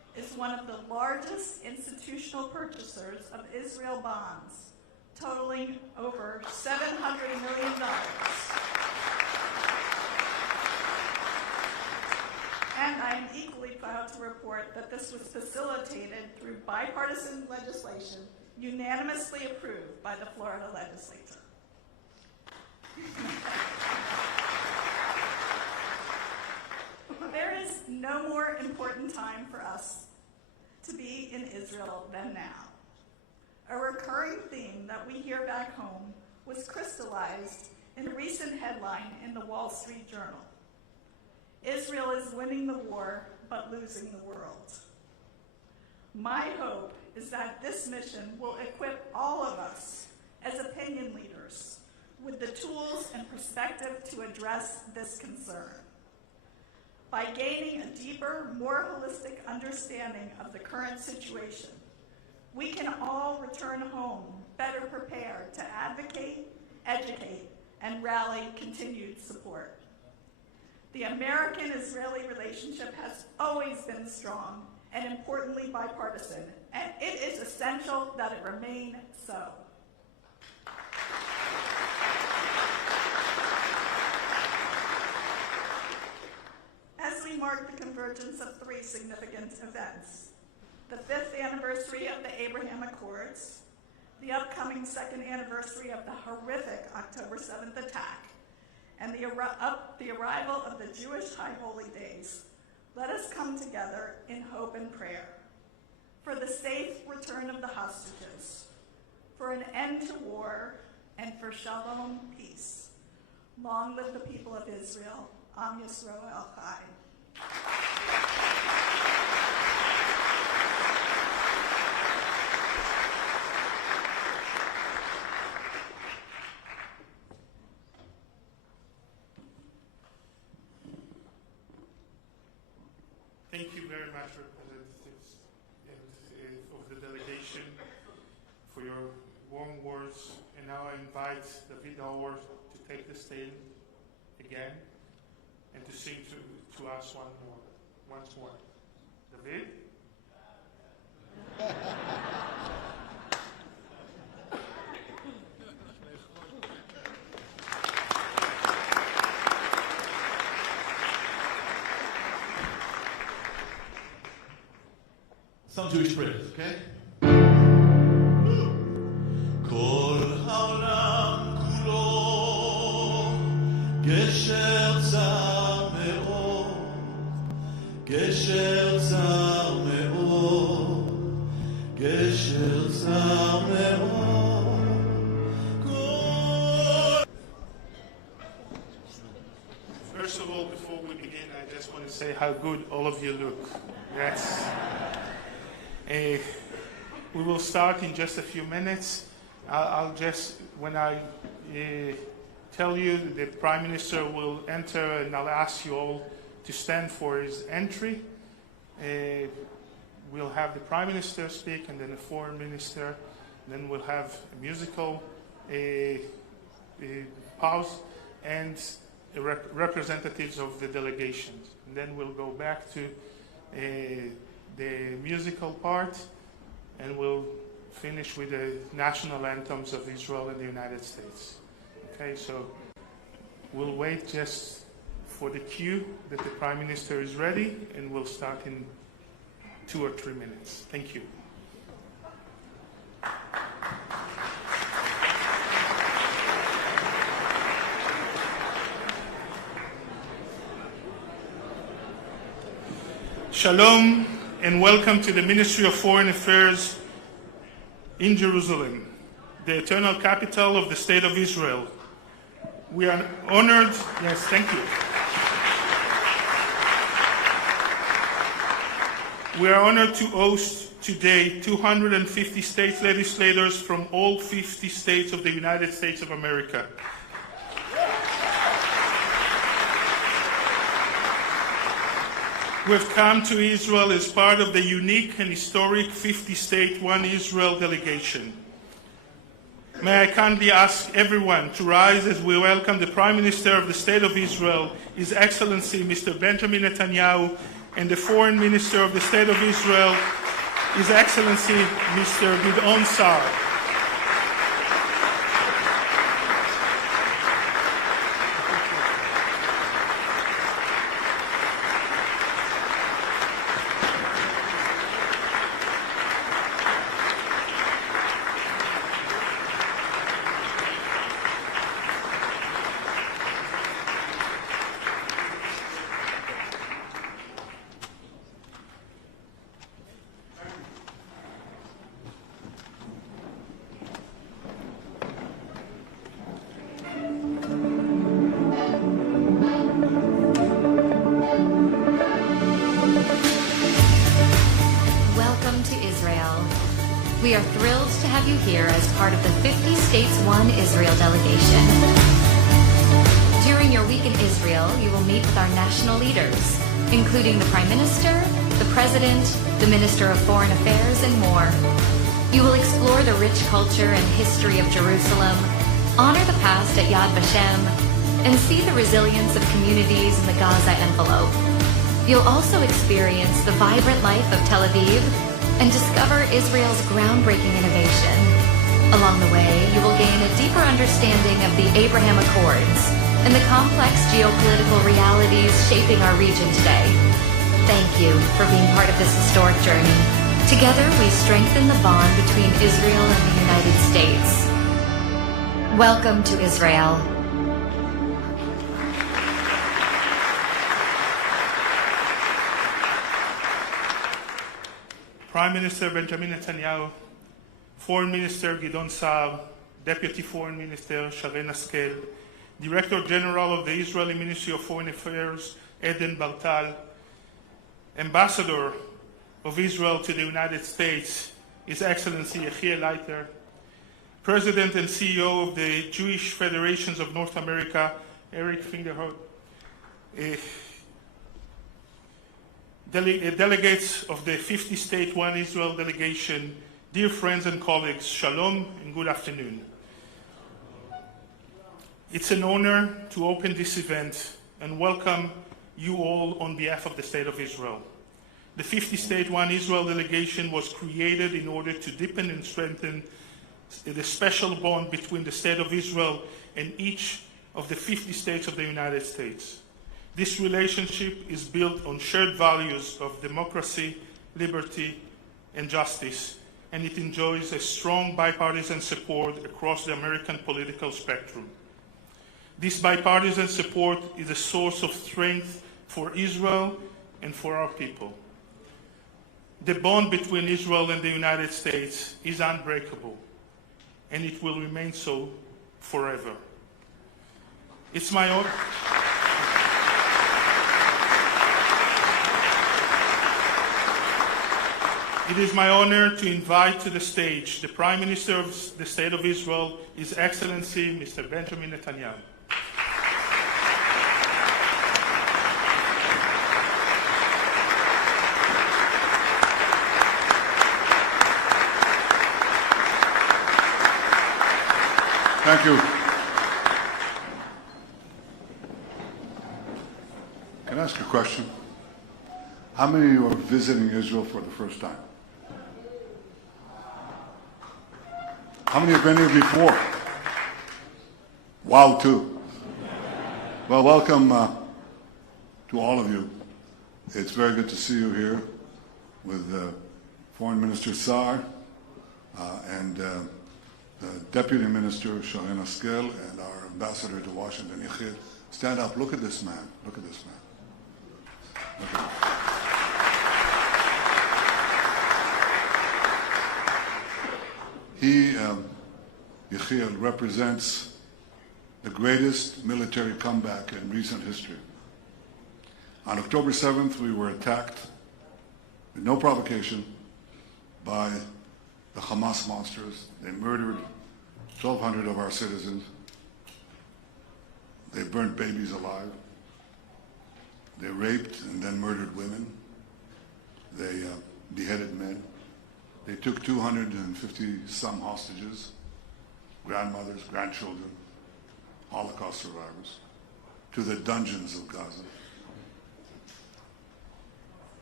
is one of the largest institutional purchasers of Israel bonds, totaling over $700 million. And I am equally proud to report that this was facilitated through bipartisan legislation unanimously approved by the Florida legislature. There is no more important time for us to be in Israel than now. A recurring theme that we hear back home was crystallized in a recent headline in the Wall Street Journal. Israel is winning the war, but losing the world. My hope is that this mission will equip all of us as opinion leaders with the tools and perspective to address this concern. By gaining a deeper, more holistic understanding of the current situation, we can all return home better prepared to advocate, educate, and rally continued support. The American-Israeli relationship has always been strong and importantly bipartisan, and it is essential that it remain so. As we mark the convergence of three significant events, the 5th anniversary of the Abraham Accords, the upcoming 2nd anniversary of the horrific October 7th attack, and the arrival of the Jewish High Holy Days, let us come together in hope and prayer for the safe return of the hostages, for an end to war, and for shalom, peace. Long live the people of Israel. Am Yisrael Chai. Thank you very much, representatives of the delegation, for your warm words. And now I invite David Howard to take the stage again and to sing to us once more. David? Some Jewish prayers, okay? כל העולם כולו גשר צר מאוד, גשר צר מאוד, גשר צר מאוד. First of all, before we begin, I just want to say how good all of you look. That's... we will start in just a few minutes. I'll just, when I tell you, the Prime Minister will enter, and I'll ask you all to stand for his entry. We'll have the Prime Minister speak, and then the Foreign Minister. Then we'll have a musical pause, and representatives of the delegations. And then we'll go back to the musical part, and we'll finish with the national anthems of Israel and the United States. Okay, so we'll wait just for the cue that the Prime Minister is ready, and we'll start in 2 or 3 minutes. Thank you. Shalom, and welcome to the Ministry of Foreign Affairs in Jerusalem, the eternal capital of the State of Israel. We are honored, yes, thank you. We are honored to host today 250 state legislators from all 50 states of the United States of America. We've come to Israel as part of the unique and historic 50-state One Israel delegation. May I kindly ask everyone to rise as we welcome the Prime Minister of the State of Israel, His Excellency Mr. Benjamin Netanyahu, and the Foreign Minister of the State of Israel, His Excellency Mr. Gideon Saar. Welcome to Israel. We are thrilled to have you here as part of the 50 States One Israel delegation. During your week in Israel, you will meet with our national leaders, including the Prime Minister, the President, the Minister of Foreign Affairs, and more. You will explore the rich culture and history of Jerusalem, honor the past at Yad Vashem, and see the resilience of communities in the Gaza envelope. You'll also experience the vibrant life of Tel Aviv and discover Israel's groundbreaking innovation. Along the way, you will gain a deeper understanding of the Abraham Accords and the complex geopolitical realities shaping our region today. Thank you for being part of this historic journey. Together, we strengthen the bond between Israel and the United States. Welcome to Israel. Prime Minister Benjamin Netanyahu, Foreign Minister Gideon Saar, Deputy Foreign Minister Sharren Haskel, Director General of the Israeli Ministry of Foreign Affairs Eden Bartal, Ambassador of Israel to the United States, His Excellency Yechiel Leiter, President and CEO of the Jewish Federations of North America, Eric Fingerhout, delegates of the 50 State One Israel delegation, dear friends and colleagues, shalom and good afternoon. It's an honor to open this event and welcome you all on behalf of the State of Israel. The 50 State One Israel delegation was created in order to deepen and strengthen the special bond between the State of Israel and each of the 50 states of the United States. This relationship is built on shared values of democracy, liberty, and justice, and it enjoys a strong bipartisan support across the American political spectrum. This bipartisan support is a source of strength for Israel and for our people. The bond between Israel and the United States is unbreakable, and it will remain so forever. It's my honor. It is my honor to invite to the stage the Prime Minister of the State of Israel, His Excellency Mr. Benjamin Netanyahu. Thank you. Can I ask a question? How many of you are visiting Israel for the first time? How many have been here before? Wow, two. Well, welcome to all of you. It's very good to see you here with Foreign Minister Saar and the Deputy Minister Sharren Haskel and our Ambassador to Washington, Yechiel. Stand up. Look at this man. Look at this man. Look at him. He, Yechiel, represents the greatest military comeback in recent history. On October 7th, we were attacked with no provocation by the Hamas monsters. They murdered 1,200 of our citizens. They burnt babies alive. They raped and then murdered women. They beheaded men. They took 250-some hostages, grandmothers, grandchildren, Holocaust survivors, to the dungeons of Gaza.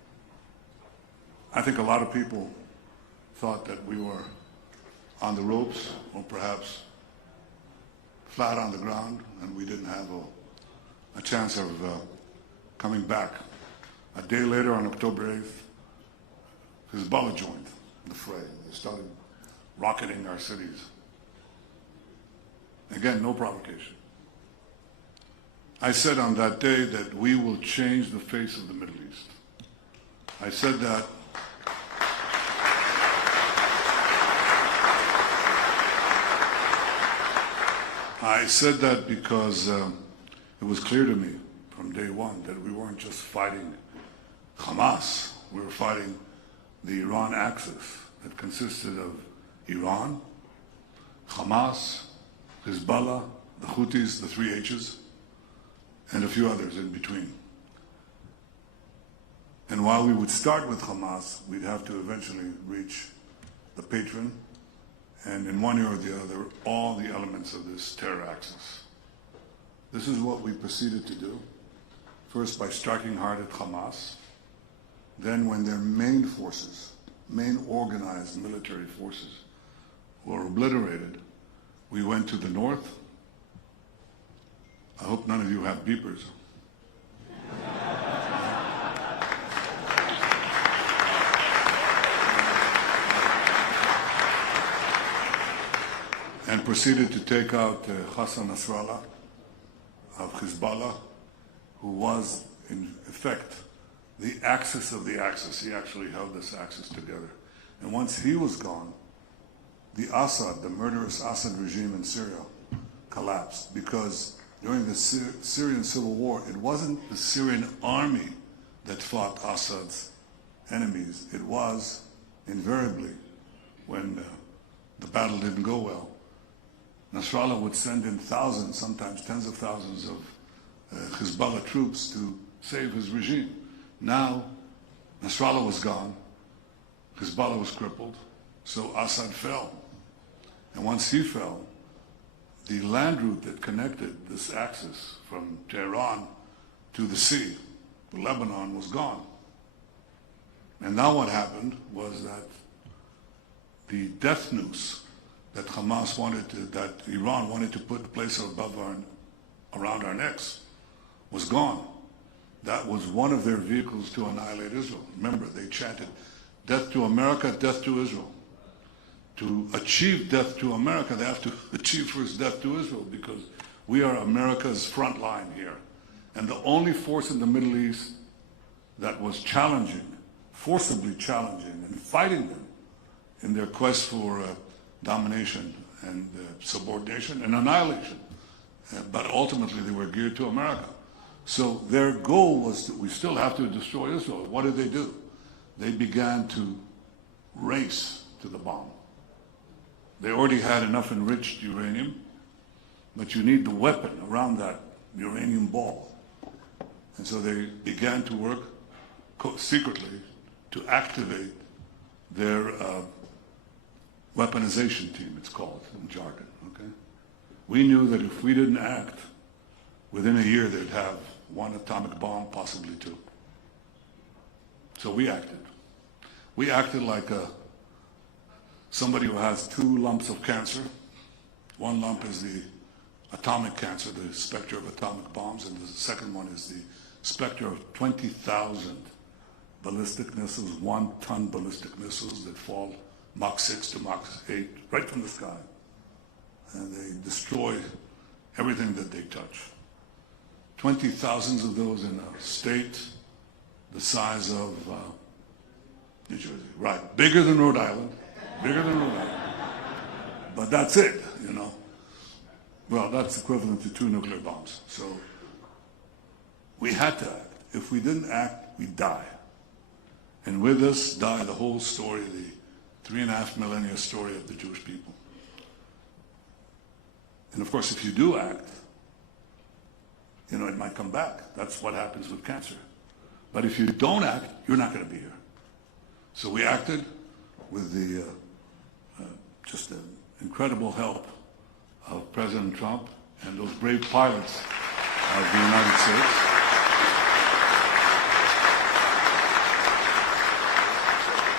I think a lot of people thought that we were on the ropes or perhaps flat on the ground, and we didn't have a chance of coming back. A day later, on October 8th, Hezbollah joined the fray. They started rocketing our cities. Again, no provocation. I said on that day that we will change the face of the Middle East. I said that because it was clear to me from day one that we weren't just fighting Hamas, we were fighting the Iran axis that consisted of Iran, Hamas, Hezbollah, the Houthis, the three H's, and a few others in between. And while we would start with Hamas, we'd have to eventually reach the patron, and in one way or the other, all the elements of this terror axis. This is what we proceeded to do, first by striking hard at Hamas, then when their main forces, main organized military forces, were obliterated, we went to the north. I hope none of you have beepers. And proceeded to take out Hassan Nasrallah of Hezbollah, who was, in effect, the axis of the axis. He actually held this axis together. And once he was gone, the Assad, the murderous Assad regime in Syria, collapsed, because during the Syrian civil war, it wasn't the Syrian army that fought Assad's enemies. It was, invariably, when the battle didn't go well, Nasrallah would send in thousands, sometimes tens of thousands of Hezbollah troops to save his regime. Now, Nasrallah was gone, Hezbollah was crippled, so Assad fell. And once he fell, the land route that connected this axis from Tehran to the sea, Lebanon, was gone. And now what happened was that the death noose that Hamas wanted to, that Iran wanted to put place around our necks, was gone. That was one of their vehicles to annihilate Israel. Remember, they chanted, "Death to America, death to Israel." To achieve death to America, they have to achieve first death to Israel, because we are America's front line here. And the only force in the Middle East that was challenging, forcibly challenging, and fighting them in their quest for domination and subordination and annihilation. But ultimately they were geared to America. So their goal was we still have to destroy Israel. What did they do? They began to race to the bomb. They already had enough enriched uranium, but you need the weapon around that uranium ball. And so they began to work secretly to activate their weaponization team, it's called in jargon. Okay? We knew that if we didn't act, within a year they'd have one atomic bomb, possibly two. So we acted. We acted like somebody who has two lumps of cancer. One lump is the atomic cancer, the specter of atomic bombs, and the second one is the specter of 20,000 ballistic missiles, 1-ton ballistic missiles that fall Mach 6 to Mach 8 right from the sky. And they destroy everything that they touch. 20,000 of those in a state the size of New Jersey. Right, bigger than Rhode Island. Bigger than Rhode Island. But that's it, you know. Well, that's equivalent to 2 nuclear bombs. So we had to act. If we didn't act, we'd die. And with us die the whole story, the 3.5 millennia story of the Jewish people. And of course, if you do act, you know, it might come back. That's what happens with cancer. But if you don't act, you're not going to be here. So we acted with the just the incredible help of President Trump and those brave pilots of the United States.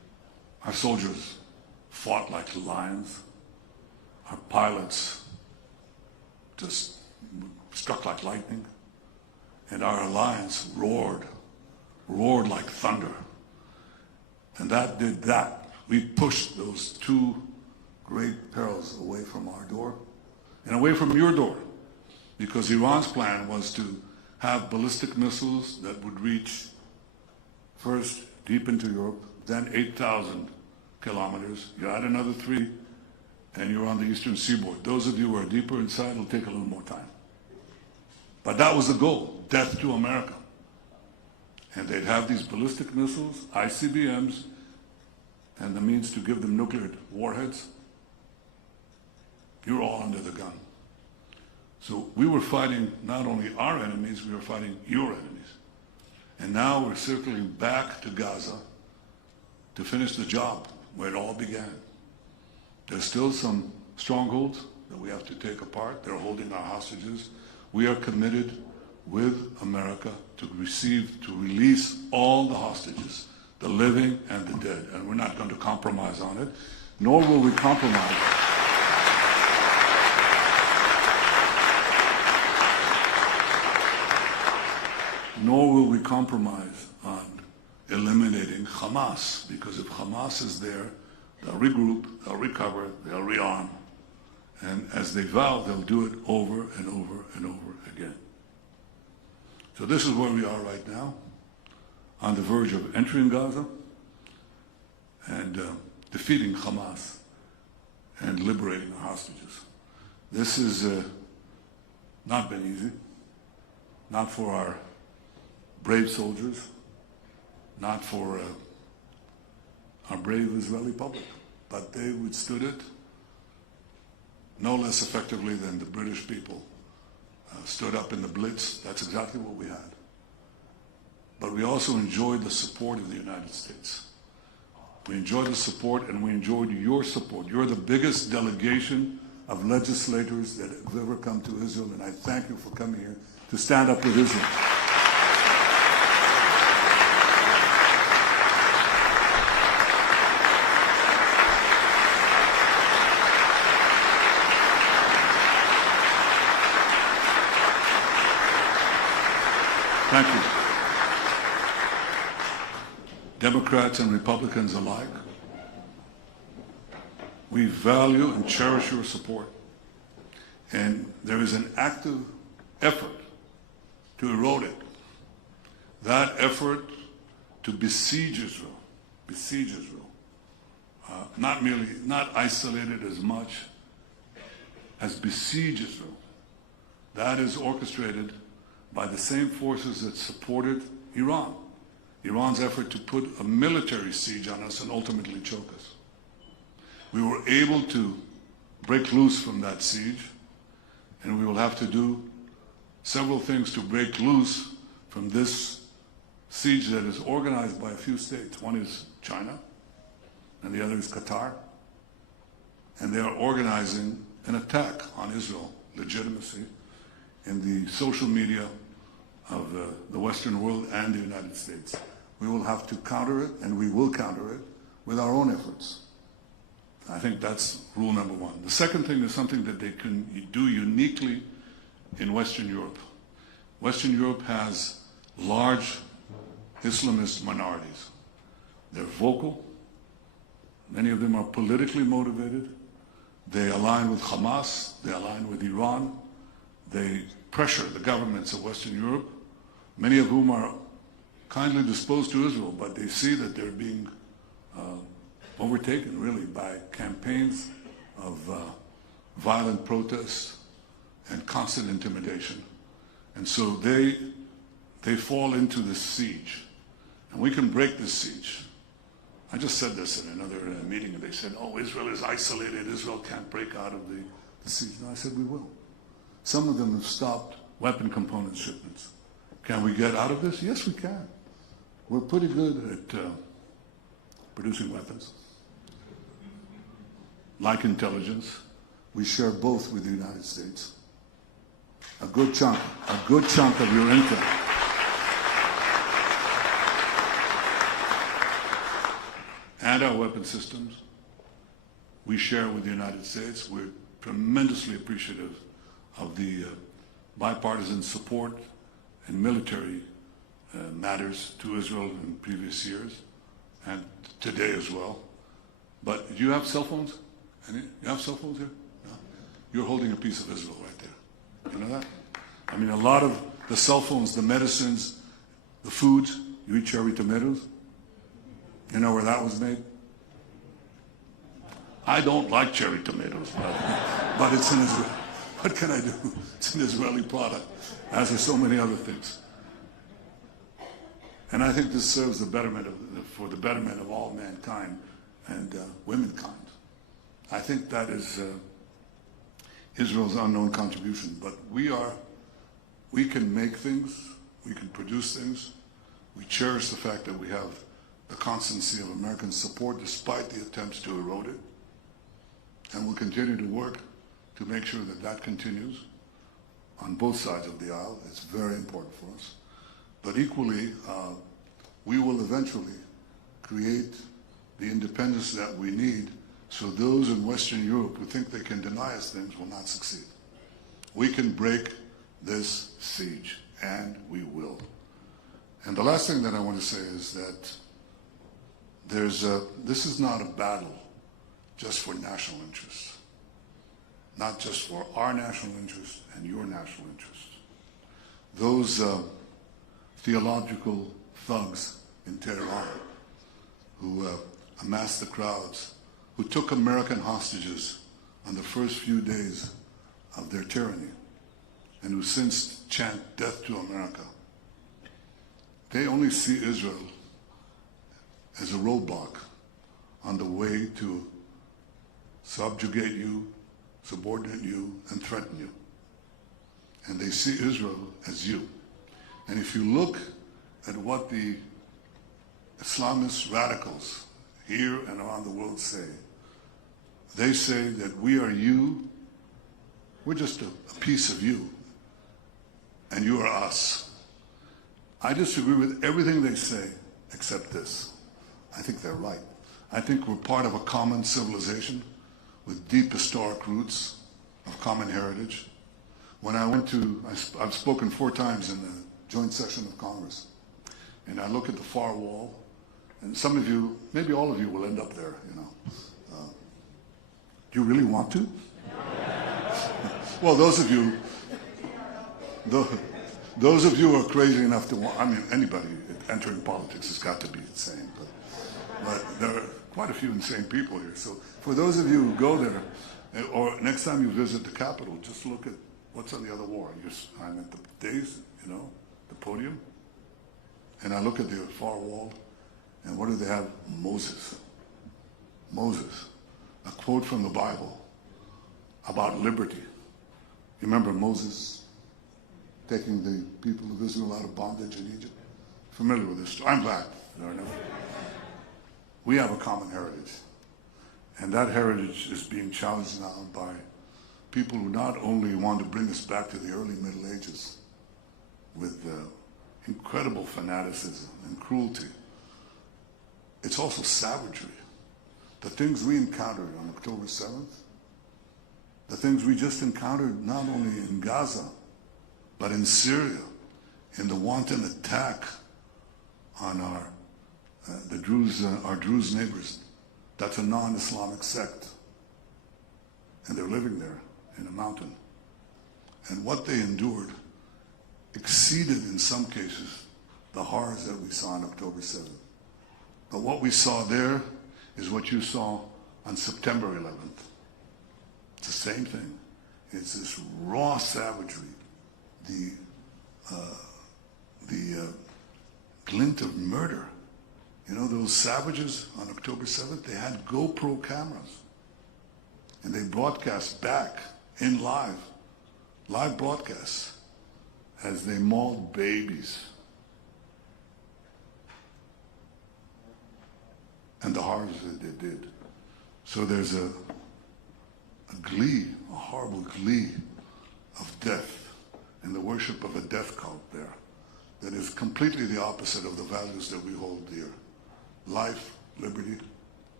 soldiers fought like lions. Our pilots just struck like lightning. And our alliance roared like thunder. And that did that. We pushed those two great perils away from our door and away from your door, because Iran's plan was to have ballistic missiles that would reach first deep into Europe, then 8,000 kilometers. You add another 3, and you're on the eastern seaboard. Those of you who are deeper inside, it'll take a little more time. But that was the goal, death to America. And they'd have these ballistic missiles, ICBMs, and the means to give them nuclear warheads. You're all under the gun. So we were fighting not only our enemies, we were fighting your enemies. And now we're circling back to Gaza to finish the job where it all began. There's still some strongholds that we have to take apart. They're holding our hostages. We are committed with America to release all the hostages, the living and the dead. And we're not going to compromise on it, nor will we compromise. Nor will we compromise on eliminating Hamas, because if Hamas is there, they'll regroup, they'll recover, they'll rearm, and as they vow, they'll do it over and over and over again. So this is where we are right now, on the verge of entering Gaza and defeating Hamas and liberating our hostages. This has not been easy, not for our brave soldiers, not for our brave Israeli public, but they withstood it no less effectively than the British people stood up in the Blitz. That's exactly what we had. But we also enjoyed the support of the United States. We enjoyed the support, and we enjoyed your support. You're the biggest delegation of legislators that have ever come to Israel, and I thank you for coming here to stand up with Israel. Thank you. Democrats and Republicans alike, we value and cherish your support. And there is an active effort to erode it. That effort to besiege Israel, not isolate it as much as besiege Israel. That is orchestrated by the same forces that supported Iran. Iran's effort to put a military siege on us and ultimately choke us. We were able to break loose from that siege, and we will have to do several things to break loose from this siege that is organized by a few states. One is China, and the other is Qatar. And they are organizing an attack on Israel legitimacy in the social media of the Western world and the United States. We will have to counter it, and we will counter it with our own efforts. I think that's rule number one. The second thing is something that they can do uniquely in Western Europe. Western Europe has large Islamist minorities. They're vocal. Many of them are politically motivated. They align with Hamas. They align with Iran. They pressure the governments of Western Europe, many of whom are kindly disposed to Israel, but they see that they're being overtaken, really, by campaigns of violent protests and constant intimidation. And so they fall into this siege. And we can break this siege. I just said this in another meeting, and they said, oh, Israel is isolated. Israel can't break out of the siege. And I said, we will. Some of them have stopped weapon component shipments. Can we get out of this? Yes, we can. We're pretty good at producing weapons. Like intelligence, we share both with the United States. A good chunk of your intel. and our weapon systems, we share with the United States. We're tremendously appreciative of the bipartisan support in military matters to Israel in previous years and today as well. But do you have cell phones? You have cell phones here? No? You're holding a piece of Israel right there. You know that? I mean, a lot of the cell phones, the medicines, the foods, you eat cherry tomatoes. You know where that was made? I don't like cherry tomatoes, but it's an Israeli. What can I do? It's an Israeli product, as are so many other things. And I think this serves the betterment for the betterment of all mankind and womankind. I think that is Israel's unknown contribution. But we can make things, we can produce things. We cherish the fact that we have the constancy of American support despite the attempts to erode it. And we'll continue to work to make sure that that continues on both sides of the aisle. It's very important for us. But equally, we will eventually create the independence that we need so those in Western Europe who think they can deny us things will not succeed. We can break this siege, and we will. And the last thing that I want to say is that this is not a battle just for national interests, not just for our national interest and your national interest. Those theological thugs in Tehran who amassed the crowds, who took American hostages on the first few days of their tyranny, and who since chant death to America, they only see Israel as a roadblock on the way to subjugate you, subordinate you, and threaten you. And they see Israel as you. And if you look at what the Islamist radicals here and around the world say, they say that we are you, we're just a piece of you, and you are us. I disagree with everything they say except this. I think they're right. I think we're part of a common civilization with deep historic roots of common heritage. When I went to, I've spoken 4 times in the joint session of Congress, and I look at the far wall, and some of you, maybe all of you will end up there, you know. Do you really want to? Well, those of you who are crazy enough to want, I mean, anybody entering politics has got to be insane, but there are quite a few insane people here. So for those of you who go there, or next time you visit the Capitol, just look at what's on the other wall. I'm at the dais, you know, the podium, and I look at the far wall, and what do they have? Moses. Moses. A quote from the Bible about liberty. You remember Moses taking the people of Israel out of bondage in Egypt? Familiar with this story? I'm glad. We have a common heritage. And that heritage is being challenged now by people who not only want to bring us back to the early Middle Ages with incredible fanaticism and cruelty, it's also savagery. The things we encountered on October 7th, the things we just encountered not only in Gaza, but in Syria, in the wanton attack on our Druze neighbors. That's a non-Islamic sect. And they're living there in a mountain. And what they endured exceeded, in some cases, the horrors that we saw on October 7th. But what we saw there is what you saw on September 11th. It's the same thing. It's this raw savagery, the glint of murder. You know, those savages on October 7th, they had GoPro cameras. And they broadcast back in live broadcasts, as they mauled babies. And the horrors that they did. So there's a glee, a horrible glee of death and the worship of a death cult there that is completely the opposite of the values that we hold dear. Life, liberty,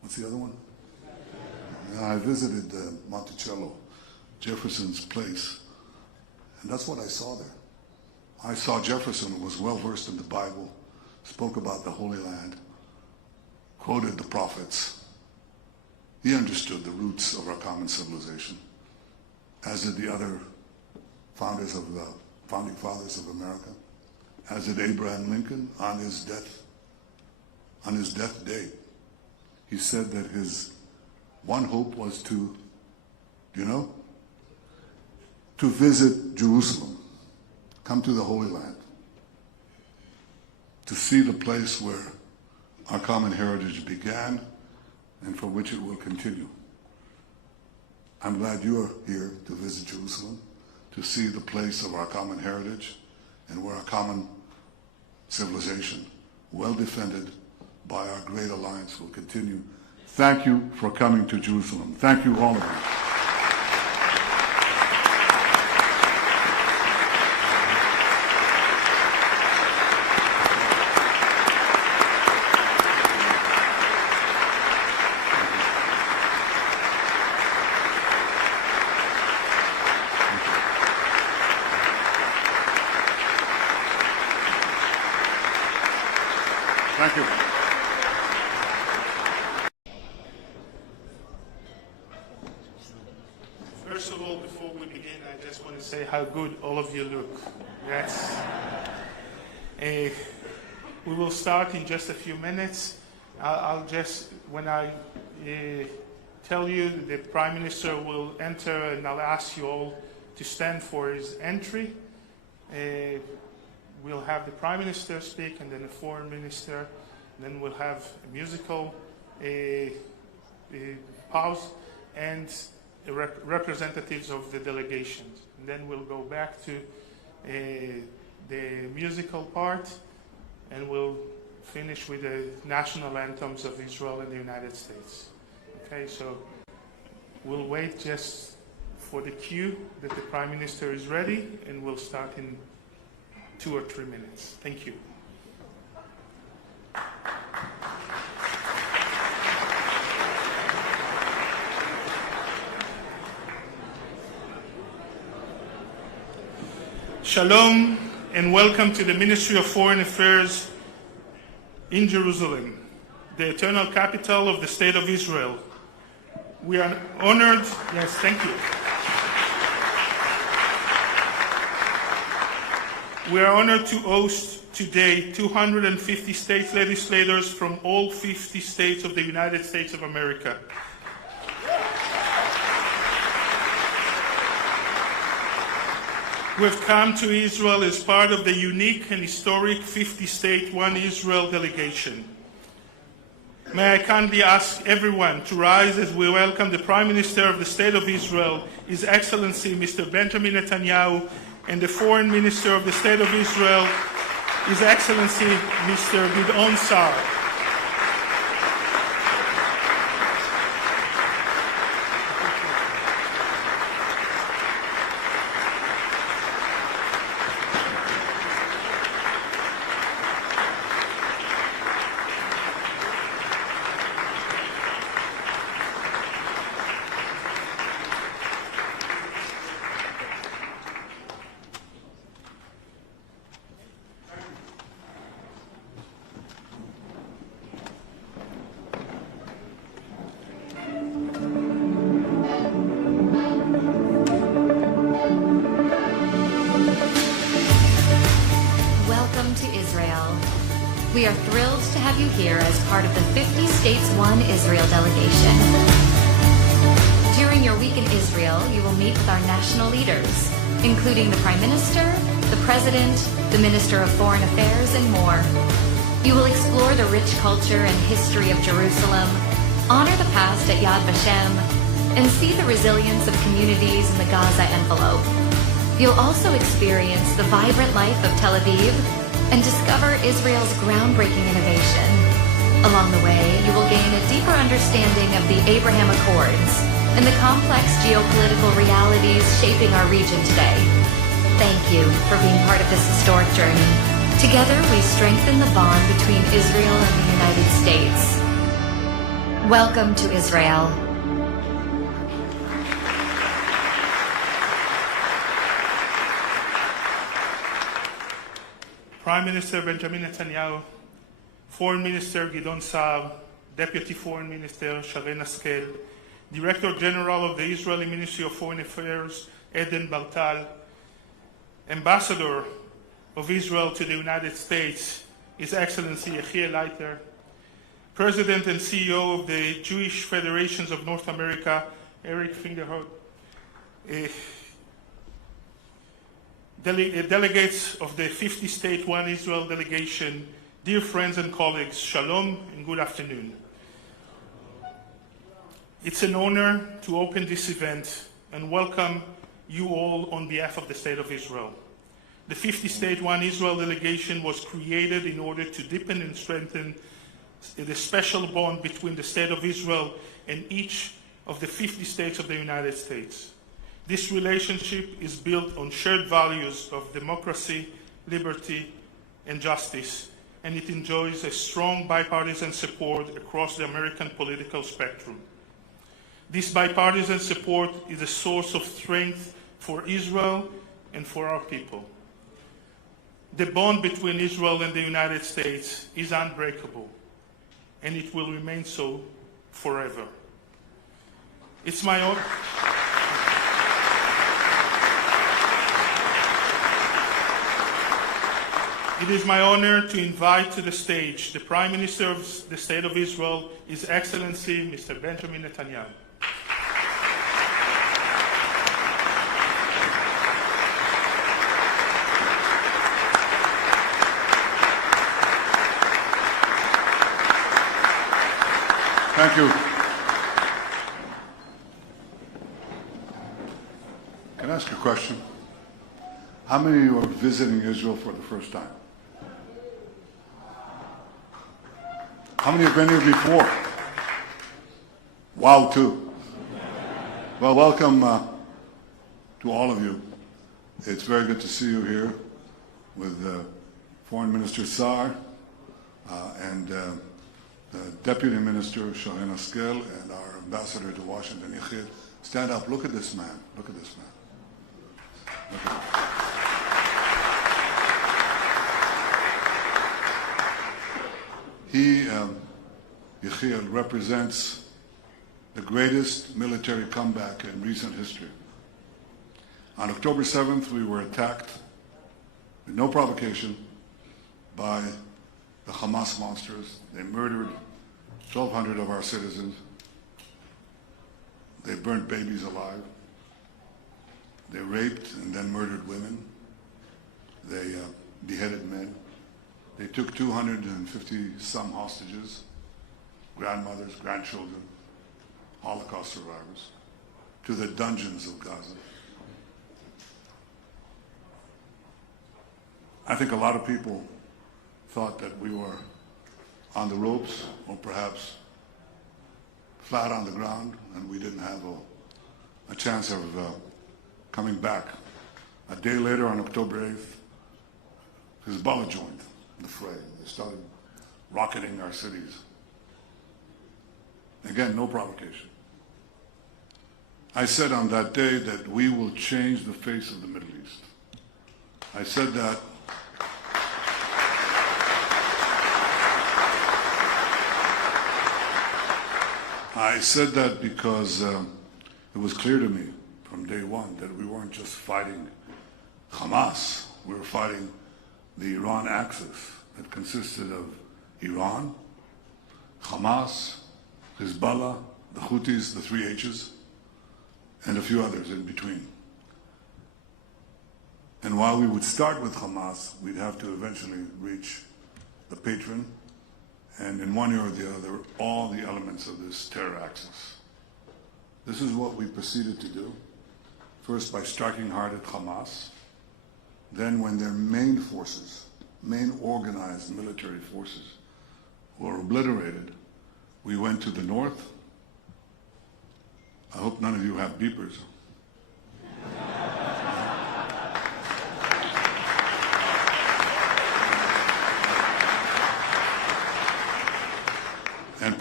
What's the other one? I visited Monticello, Jefferson's place, and that's what I saw there. I saw Jefferson, who was well-versed in the Bible, spoke about the Holy Land, quoted the prophets. He understood the roots of our common civilization, as did the other founding fathers of America, as did Abraham Lincoln on his death day. He said that his one hope was to visit Jerusalem, come to the Holy Land, to see the place where our common heritage began and for which it will continue. I'm glad you are here to visit Jerusalem, to see the place of our common heritage and where our common civilization, well defended by our great alliance, will continue. Thank you for coming to Jerusalem. Thank you, all of you. Thank you. First of all, before we begin, I just want to say how good all of you look. Yes. We will start in just a few minutes. I'll just, when I tell you, the Prime Minister will enter, and I'll ask you all to stand for his entry. We'll have the Prime Minister speak, and then the Foreign Minister. Then we'll have a musical pause and representatives of the delegations. And then we'll go back to the musical part, and we'll finish with the national anthems of Israel and the United States. Okay, so we'll wait just for the cue that the Prime Minister is ready, and we'll start in 2 or 3 minutes. Thank you. Shalom and welcome to the Ministry of Foreign Affairs in Jerusalem, the eternal capital of the State of Israel. We are honored, yes, thank you. We are honored to host today 250 state legislators from all 50 states of the United States of America. Who have come to Israel as part of the unique and historic 50-state One Israel delegation. May I kindly ask everyone to rise as we welcome the Prime Minister of the State of Israel, His Excellency Mr. Benjamin Netanyahu, and the Foreign Minister of the State of Israel, His Excellency Mr. Gideon Saar. We are thrilled to have you here as part of the 50 States One Israel delegation. During your week in Israel, you will meet with our national leaders, including the Prime Minister, the President, the Minister of Foreign Affairs, and more. You will explore the rich culture and history of Jerusalem, honor the past at Yad Vashem, and see the resilience of communities in the Gaza envelope. You'll also experience the vibrant life of Tel Aviv and discover Israel's groundbreaking innovation. Along the way, you will gain a deeper understanding of the Abraham Accords and the complex geopolitical realities shaping our region today. Thank you for being part of this historic journey. Together, we strengthen the bond between Israel and the United States. Welcome to Israel. Prime Minister Benjamin Netanyahu, Foreign Minister Gideon Saar, Deputy Foreign Minister Sharren Haskel, Director General of the Israeli Ministry of Foreign Affairs Eden Bartal, Ambassador of Israel to the United States, His Excellency Yechiel Leiter, President and CEO of the Jewish Federations of North America, Eric Fingerhout, delegates of the 50-state One Israel delegation, dear friends and colleagues, shalom and good afternoon. It's an honor to open this event and welcome you all on behalf of the State of Israel. The 50-state One Israel delegation was created in order to deepen and strengthen the special bond between the State of Israel and each of the 50 states of the United States. This relationship is built on shared values of democracy, liberty, and justice, and it enjoys a strong bipartisan support across the American political spectrum. This bipartisan support is a source of strength for Israel and for our people. The bond between Israel and the United States is unbreakable, and it will remain so forever. It's my honor. It is my honor to invite to the stage the Prime Minister of the State of Israel, His Excellency, Mr. Benjamin Netanyahu. Thank you. Can I ask a question? How many of you are visiting Israel for the first time? How many have been here before? Wow, two. Well, welcome to all of you. It's very good to see you here with Foreign Minister Saar and the Deputy Minister Sharren Haskel and our Ambassador to Washington, Yechiel. Stand up. Look at this man. Look at this man. Look at him. He, Yechiel, represents the greatest military comeback in recent history. On October 7th, we were attacked with no provocation by the Hamas monsters. They murdered 1,200 of our citizens. They burnt babies alive. They raped and then murdered women. They beheaded men. They took 250-some hostages, grandmothers, grandchildren, Holocaust survivors, to the dungeons of Gaza. I think a lot of people thought that we were on the ropes or perhaps flat on the ground and we didn't have a chance of coming back. A day later, on October 8th, Hezbollah joined the fray. They started rocketing our cities. Again, no provocation. I said on that day that we will change the face of the Middle East. I said that because it was clear to me from day one that we weren't just fighting Hamas, we were fighting the Iran axis that consisted of Iran, Hamas, Hezbollah, the Houthis, the three H's, and a few others in between. And while we would start with Hamas, we'd have to eventually reach the patron, and in one way or the other, all the elements of this terror axis. This is what we proceeded to do, first by striking hard at Hamas, then when their main forces, main organized military forces, were obliterated, we went to the north. I hope none of you have beepers. And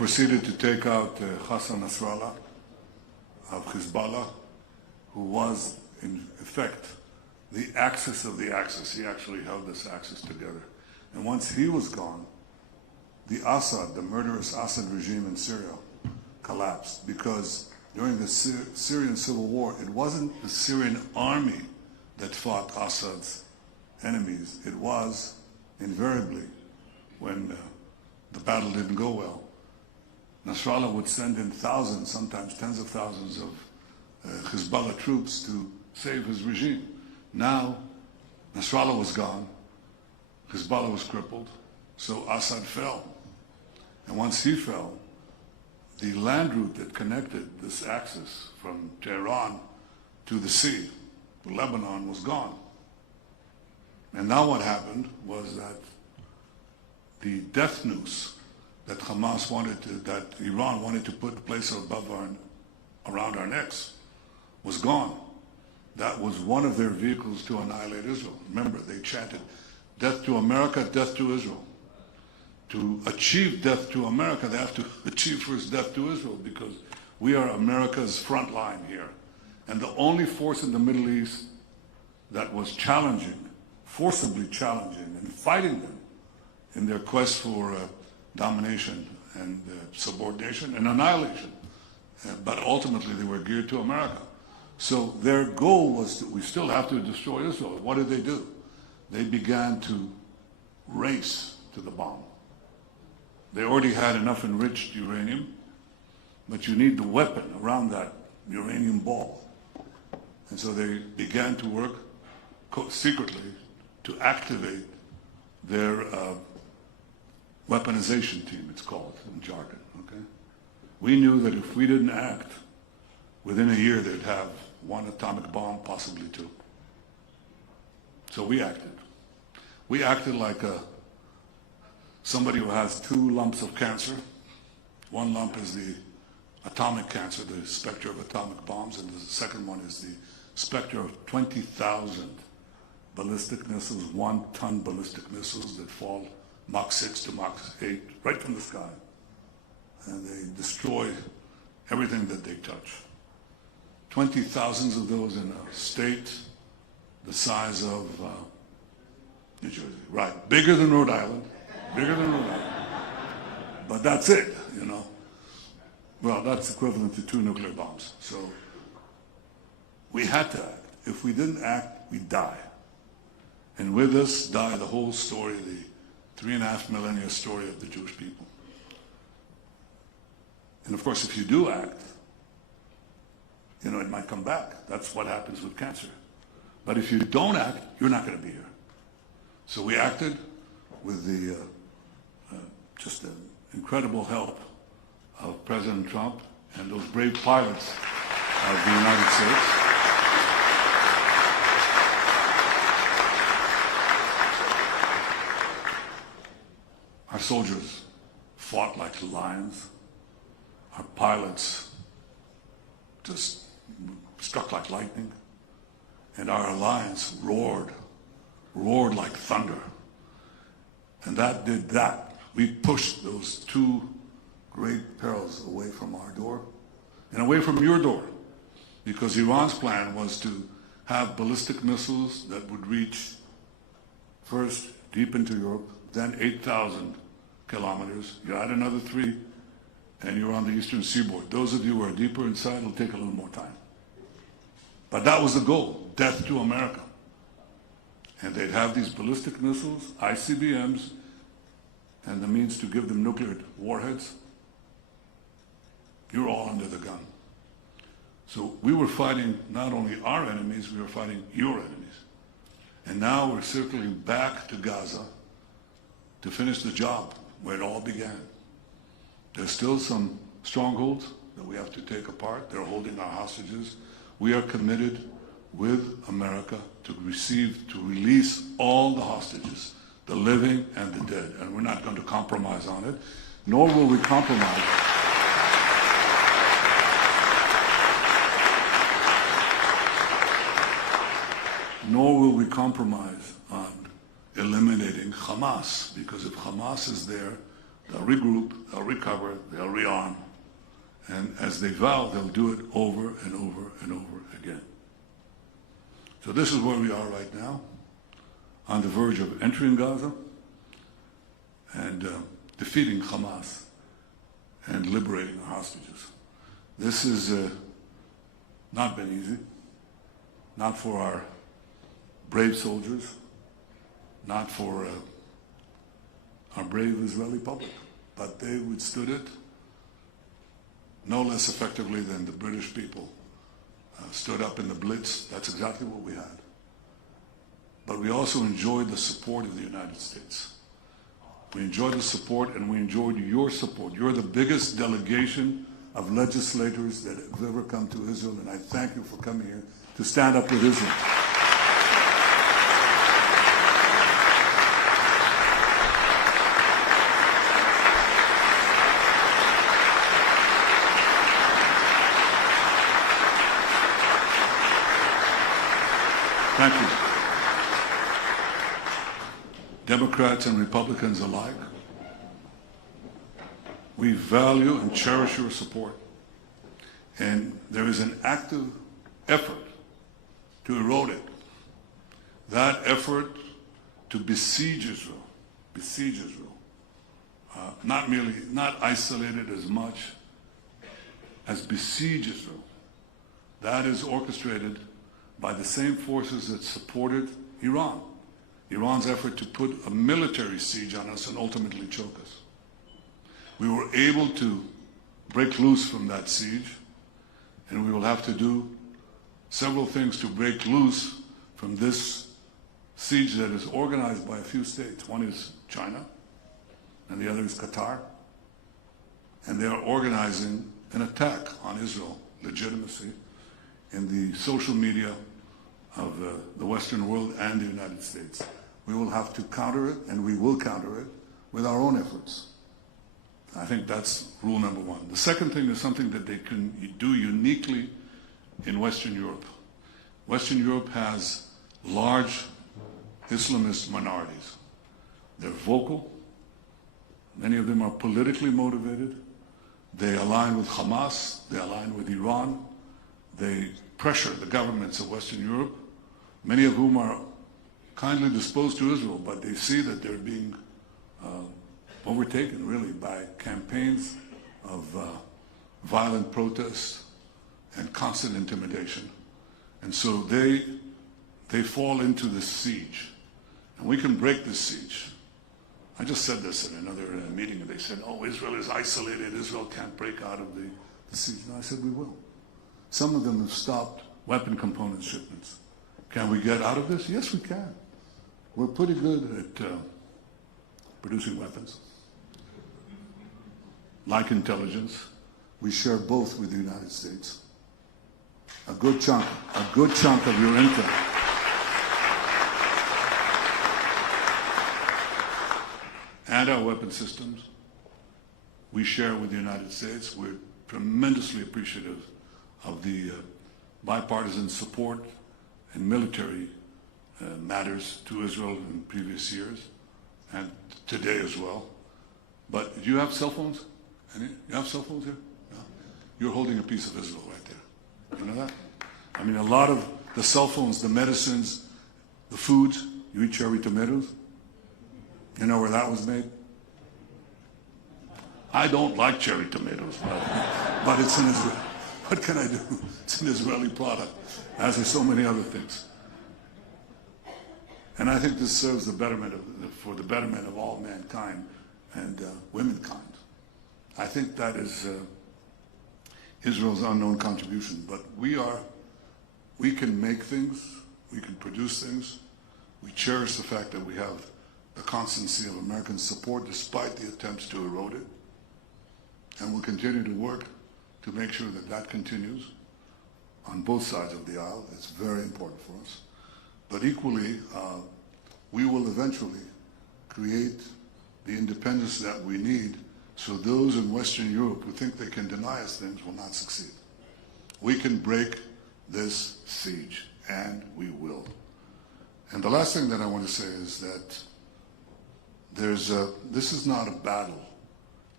proceeded to take out Hassan Nasrallah of Hezbollah, who was, in effect, the axis of the axis. He actually held this axis together. And once he was gone, the Assad, the murderous Assad regime in Syria, collapsed, because during the Syrian civil war, it wasn't the Syrian army that fought Assad's enemies. It was, invariably, when the battle didn't go well, Nasrallah would send in thousands, sometimes tens of thousands of Hezbollah troops to save his regime. Now, Nasrallah was gone, Hezbollah was crippled, so Assad fell. And once he fell, the land route that connected this axis from Tehran to the sea, Lebanon, was gone. And now what happened was that the death noose that Hamas wanted to, that Iran wanted to put place around our necks, was gone. That was one of their vehicles to annihilate Israel. Remember, they chanted, "Death to America, death to Israel." To achieve death to America, they have to achieve first death to Israel, because we are America's front line here. And the only force in the Middle East that was challenging, forcibly challenging, and fighting them in their quest for domination and subordination and annihilation. But ultimately they were geared to America. So their goal was we still have to destroy Israel. What did they do? They began to race to the bomb. They already had enough enriched uranium, but you need the weapon around that uranium ball. And so they began to work secretly to activate their weaponization team, it's called in jargon. Okay? We knew that if we didn't act, within a year they'd have one atomic bomb, possibly two. So we acted. We acted like somebody who has two lumps of cancer. One lump is the atomic cancer, the specter of atomic bombs, and the second one is the specter of 20,000 ballistic missiles, 1-ton ballistic missiles that fall Mach 6 to Mach 8 right from the sky. And they destroy everything that they touch. 20,000 of those in a state the size of New Jersey. Right, bigger than Rhode Island. Bigger than Rhode Island. But that's it, you know. Well, that's equivalent to 2 nuclear bombs. So we had to act. If we didn't act, we'd die. And with us die the whole story, the 3.5 millennia story of the Jewish people. And of course, if you do act, you know, it might come back. That's what happens with cancer. But if you don't act, you're not going to be here. So we acted with the just the incredible help of President Trump and those brave pilots of the United States. Our soldiers fought like lions. Our pilots just struck like lightning. And our alliance roared like thunder. And that did that. We pushed those two great perils away from our door and away from your door, because Iran's plan was to have ballistic missiles that would reach first deep into Europe, then 8,000 kilometers. You add another 3, and you're on the eastern seaboard. Those of you who are deeper inside, it'll take a little more time. But that was the goal, death to America. And they'd have these ballistic missiles, ICBMs, and the means to give them nuclear warheads. You're all under the gun. So we were fighting not only our enemies, we were fighting your enemies. And now we're circling back to Gaza to finish the job where it all began. There's still some strongholds that we have to take apart. They're holding our hostages. We are committed with America to release all the hostages, the living and the dead. And we're not going to compromise on it, nor will we compromise. Nor will we compromise on eliminating Hamas, because if Hamas is there, they'll regroup, they'll recover, they'll rearm, and as they vow, they'll do it over and over and over again. So this is where we are right now, on the verge of entering Gaza and defeating Hamas and liberating our hostages. This has not been easy, not for our brave soldiers, not for our brave Israeli public, but they withstood it no less effectively than the British people stood up in the Blitz. That's exactly what we had. But we also enjoyed the support of the United States. We enjoyed the support, and we enjoyed your support. You're the biggest delegation of legislators that have ever come to Israel, and I thank you for coming here to stand up with Israel. Thank you. Democrats and Republicans alike, we value and cherish your support. And there is an active effort to erode it. That effort to besiege Israel, not isolate it as much as besiege Israel. That is orchestrated by the same forces that supported Iran. Iran's effort to put a military siege on us and ultimately choke us. We were able to break loose from that siege, and we will have to do several things to break loose from this siege that is organized by a few states. One is China, and the other is Qatar. And they are organizing an attack on Israel legitimacy in the social media of the Western world and the United States. We will have to counter it, and we will counter it with our own efforts. I think that's rule number one. The second thing is something that they can do uniquely in Western Europe. Western Europe has large Islamist minorities. They're vocal. Many of them are politically motivated. They align with Hamas. They align with Iran. They pressure the governments of Western Europe, many of whom are kindly disposed to Israel, but they see that they're being overtaken, really, by campaigns of violent protests and constant intimidation. And so they fall into this siege. And we can break this siege. I just said this in another meeting, and they said, oh, Israel is isolated. Israel can't break out of the siege. And I said, we will. Some of them have stopped weapon component shipments. Can we get out of this? Yes, we can. We're pretty good at producing weapons. Like intelligence, we share both with the United States. A good chunk of your intel. And our weapon systems, we share with the United States. We're tremendously appreciative of the bipartisan support in military matters to Israel in previous years and today as well. But do you have cell phones? Any? You have cell phones here? No? You're holding a piece of Israel right there. You know that? I mean, a lot of the cell phones, the medicines, the foods, you eat cherry tomatoes. You know where that was made? I don't like cherry tomatoes, but it's in Israel. What can I do? It's an Israeli product, as are so many other things. And I think this serves for the betterment of all mankind and womankind. I think that is Israel's unknown contribution. But we can make things, we can produce things. We cherish the fact that we have the constancy of American support despite the attempts to erode it. And we'll continue to work to make sure that that continues on both sides of the aisle. It's very important for us. But equally, we will eventually create the independence that we need so those in Western Europe who think they can deny us things will not succeed. We can break this siege, and we will. And the last thing that I want to say is that this is not a battle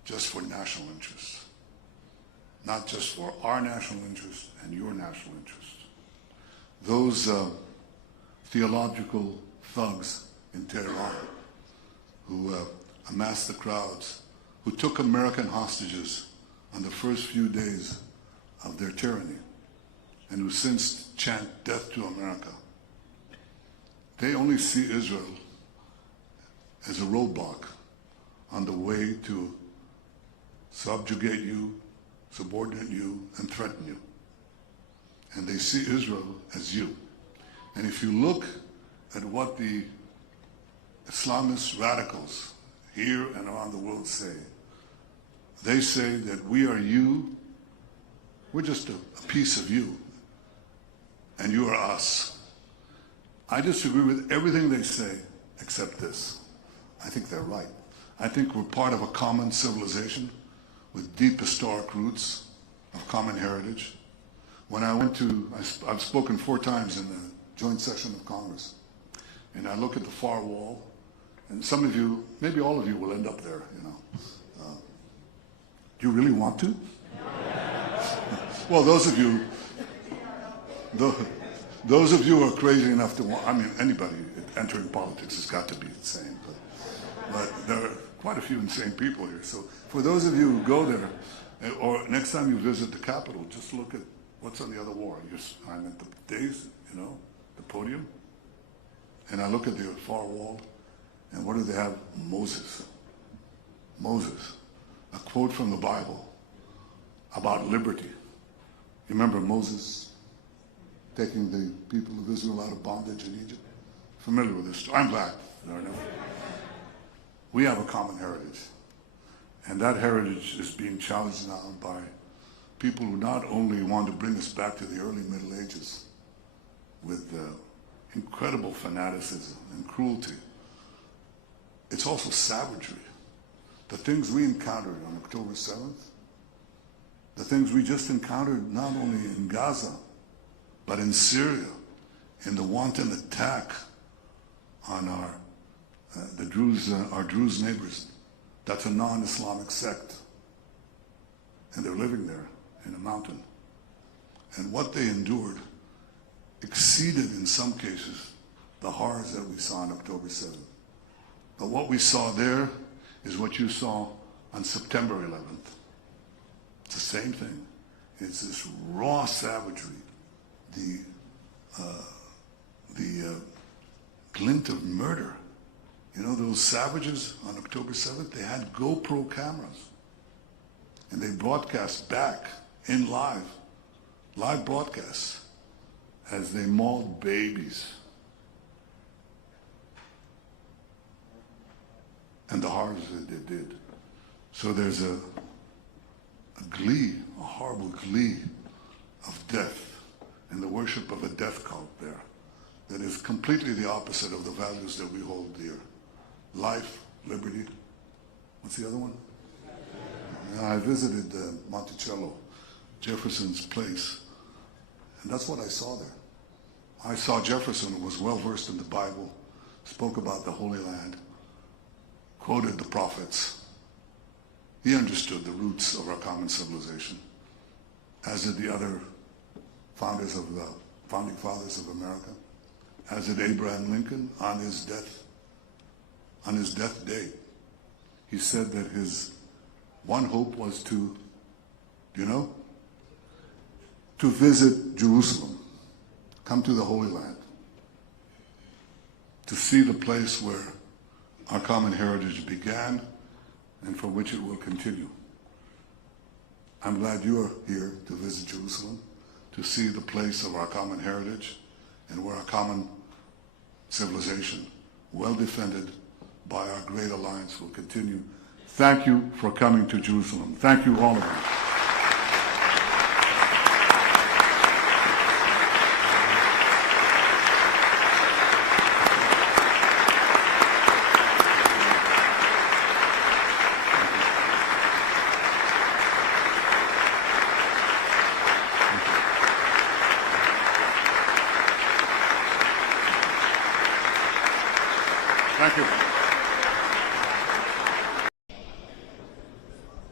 just for national interests, not just for our national interest and your national interest. Those theological thugs in Tehran who amassed the crowds, who took American hostages on the first few days of their tyranny, and who since chant death to America, they only see Israel as a roadblock on the way to subjugate you, subordinate you, and threaten you. And they see Israel as you. And if you look at what the Islamist radicals here and around the world say, they say that we are you, we're just a piece of you, and you are us. I disagree with everything they say except this. I think they're right. I think we're part of a common civilization with deep historic roots of common heritage. When I went to, I've spoken 4 times in the joint session of Congress, and I look at the far wall, and some of you, maybe all of you will end up there, you know. Do you really want to? Well, those of you who are crazy enough to want, I mean, anybody entering politics has got to be insane, but there are quite a few insane people here. So for those of you who go there, or next time you visit the Capitol, just look at what's on the other wall. I'm at the days, you know, the podium, and I look at the far wall, and what do they have? Moses. Moses. A quote from the Bible about liberty. You remember Moses taking the people of Israel out of bondage in Egypt? Familiar with this story? I'm glad. We have a common heritage. And that heritage is being challenged now by people who not only want to bring us back to the early Middle Ages with incredible fanaticism and cruelty, it's also savagery. The things we encountered on October 7th, the things we just encountered not only in Gaza, but in Syria, in the wanton attack on our Druze neighbors. That's a non-Islamic sect, and they're living there in a mountain. And what they endured exceeded, in some cases, the horrors that we saw on October 7th. But what we saw there is what you saw on September 11th. It's the same thing. It's this raw savagery, the glint of murder. You know, those savages on October 7th, they had GoPro cameras. And they broadcast back in live broadcasts, as they mauled babies. And the horrors that they did. So there's a glee, a horrible glee of death and the worship of a death cult there that is completely the opposite of the values that we hold dear. Life, liberty. What's the other one? I visited Monticello, Jefferson's place, and that's what I saw there. I saw Jefferson, who was well versed in the Bible, spoke about the Holy Land, quoted the prophets. He understood the roots of our common civilization, as did the other founding fathers of America, as did Abraham Lincoln on his death day. He said that his one hope was to visit Jerusalem, come to the Holy Land, to see the place where our common heritage began and from which it will continue. I'm glad you are here to visit Jerusalem, to see the place of our common heritage and where our common civilization, well defended by our great alliance, will continue. Thank you for coming to Jerusalem. Thank you, all of you. Thank you.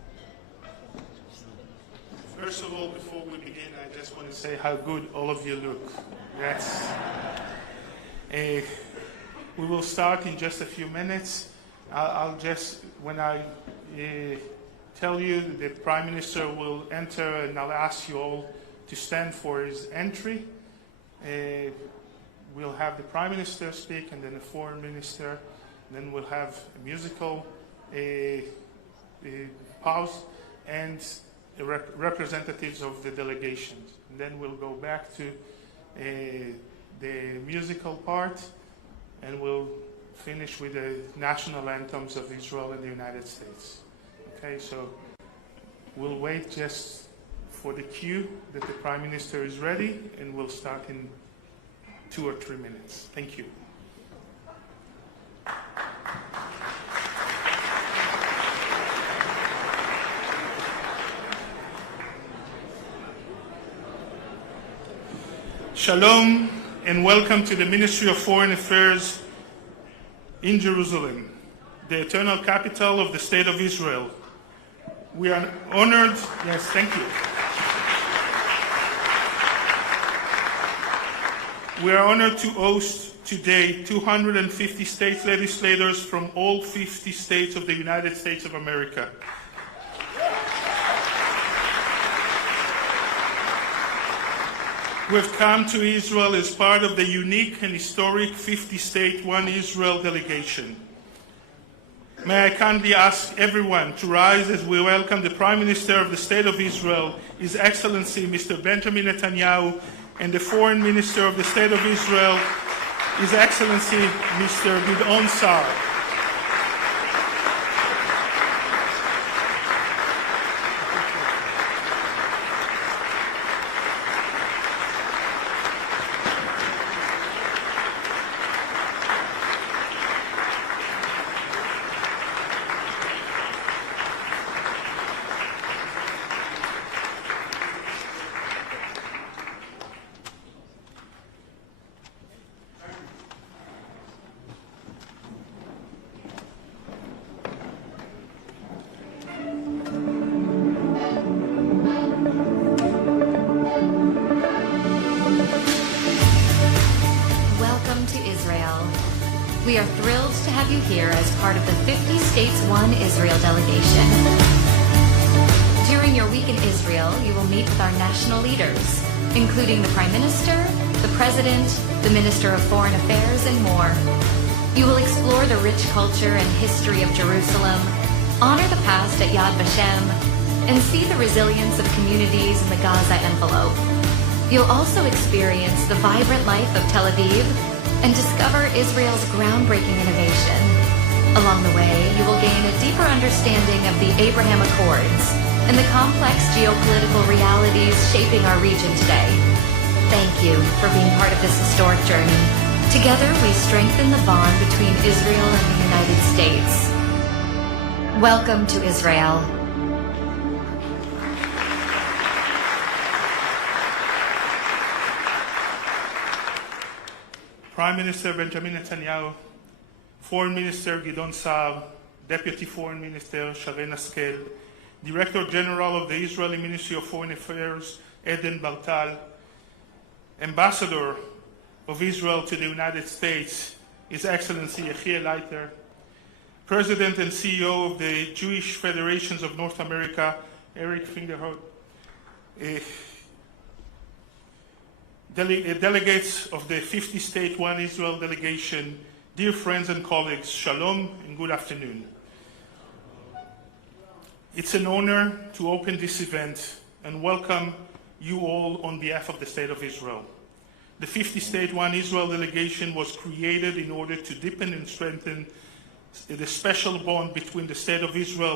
We will start in just a few minutes. I'll just, when I tell you, the Prime Minister will enter, and I'll ask you all to stand for his entry. We'll have the Prime Minister speak, and then the Foreign Minister. Then we'll have a musical pause and representatives of the delegations. And then we'll go back to the musical part, and we'll finish with the national anthems of Israel and the United States. Okay, so we'll wait just for the cue that the Prime Minister is ready, and we'll start in 2 or 3 minutes. Thank you. Shalom and welcome to the Ministry of Foreign Affairs in Jerusalem, the eternal capital of the State of Israel. We are honored, yes, thank you. We are honored to host today 250 state legislators from all 50 states of the United States of America. We have come to Israel as part of the unique and historic 50-state One Israel delegation. May I kindly ask everyone to rise as we welcome the Prime Minister of the State of Israel, His Excellency Mr. Benjamin Netanyahu, and the Foreign Minister of the State of Israel, His Excellency Mr. Gideon Saar. We are thrilled to have you here as part of the 50 States One Israel delegation. During your week in Israel, you will meet with our national leaders, including the Prime Minister, the President, the Minister of Foreign Affairs, and more. You will explore the rich culture and history of Jerusalem, honor the past at Yad Vashem, and see the resilience of communities in the Gaza envelope. You'll also experience the vibrant life of Tel Aviv and discover Israel's groundbreaking innovation. Along the way, you will gain a deeper understanding of the Abraham Accords and the complex geopolitical realities shaping our region today. Thank you for being part of this historic journey. Together, we strengthen the bond between Israel and the United States. Welcome to Israel. Prime Minister Benjamin Netanyahu, Foreign Minister Gideon Saar, Deputy Foreign Minister Sharren Haskel, Director General of the Israeli Ministry of Foreign Affairs Eden Bartal, Ambassador of Israel to the United States, His Excellency Yechiel Leiter, President and CEO of the Jewish Federations of North America, Eric Fingerhout, delegates of the 50-state One Israel delegation, dear friends and colleagues, shalom and good afternoon. It's an honor to open this event and welcome you all on behalf of the State of Israel. The 50-state One Israel delegation was created in order to deepen and strengthen the special bond between the State of Israel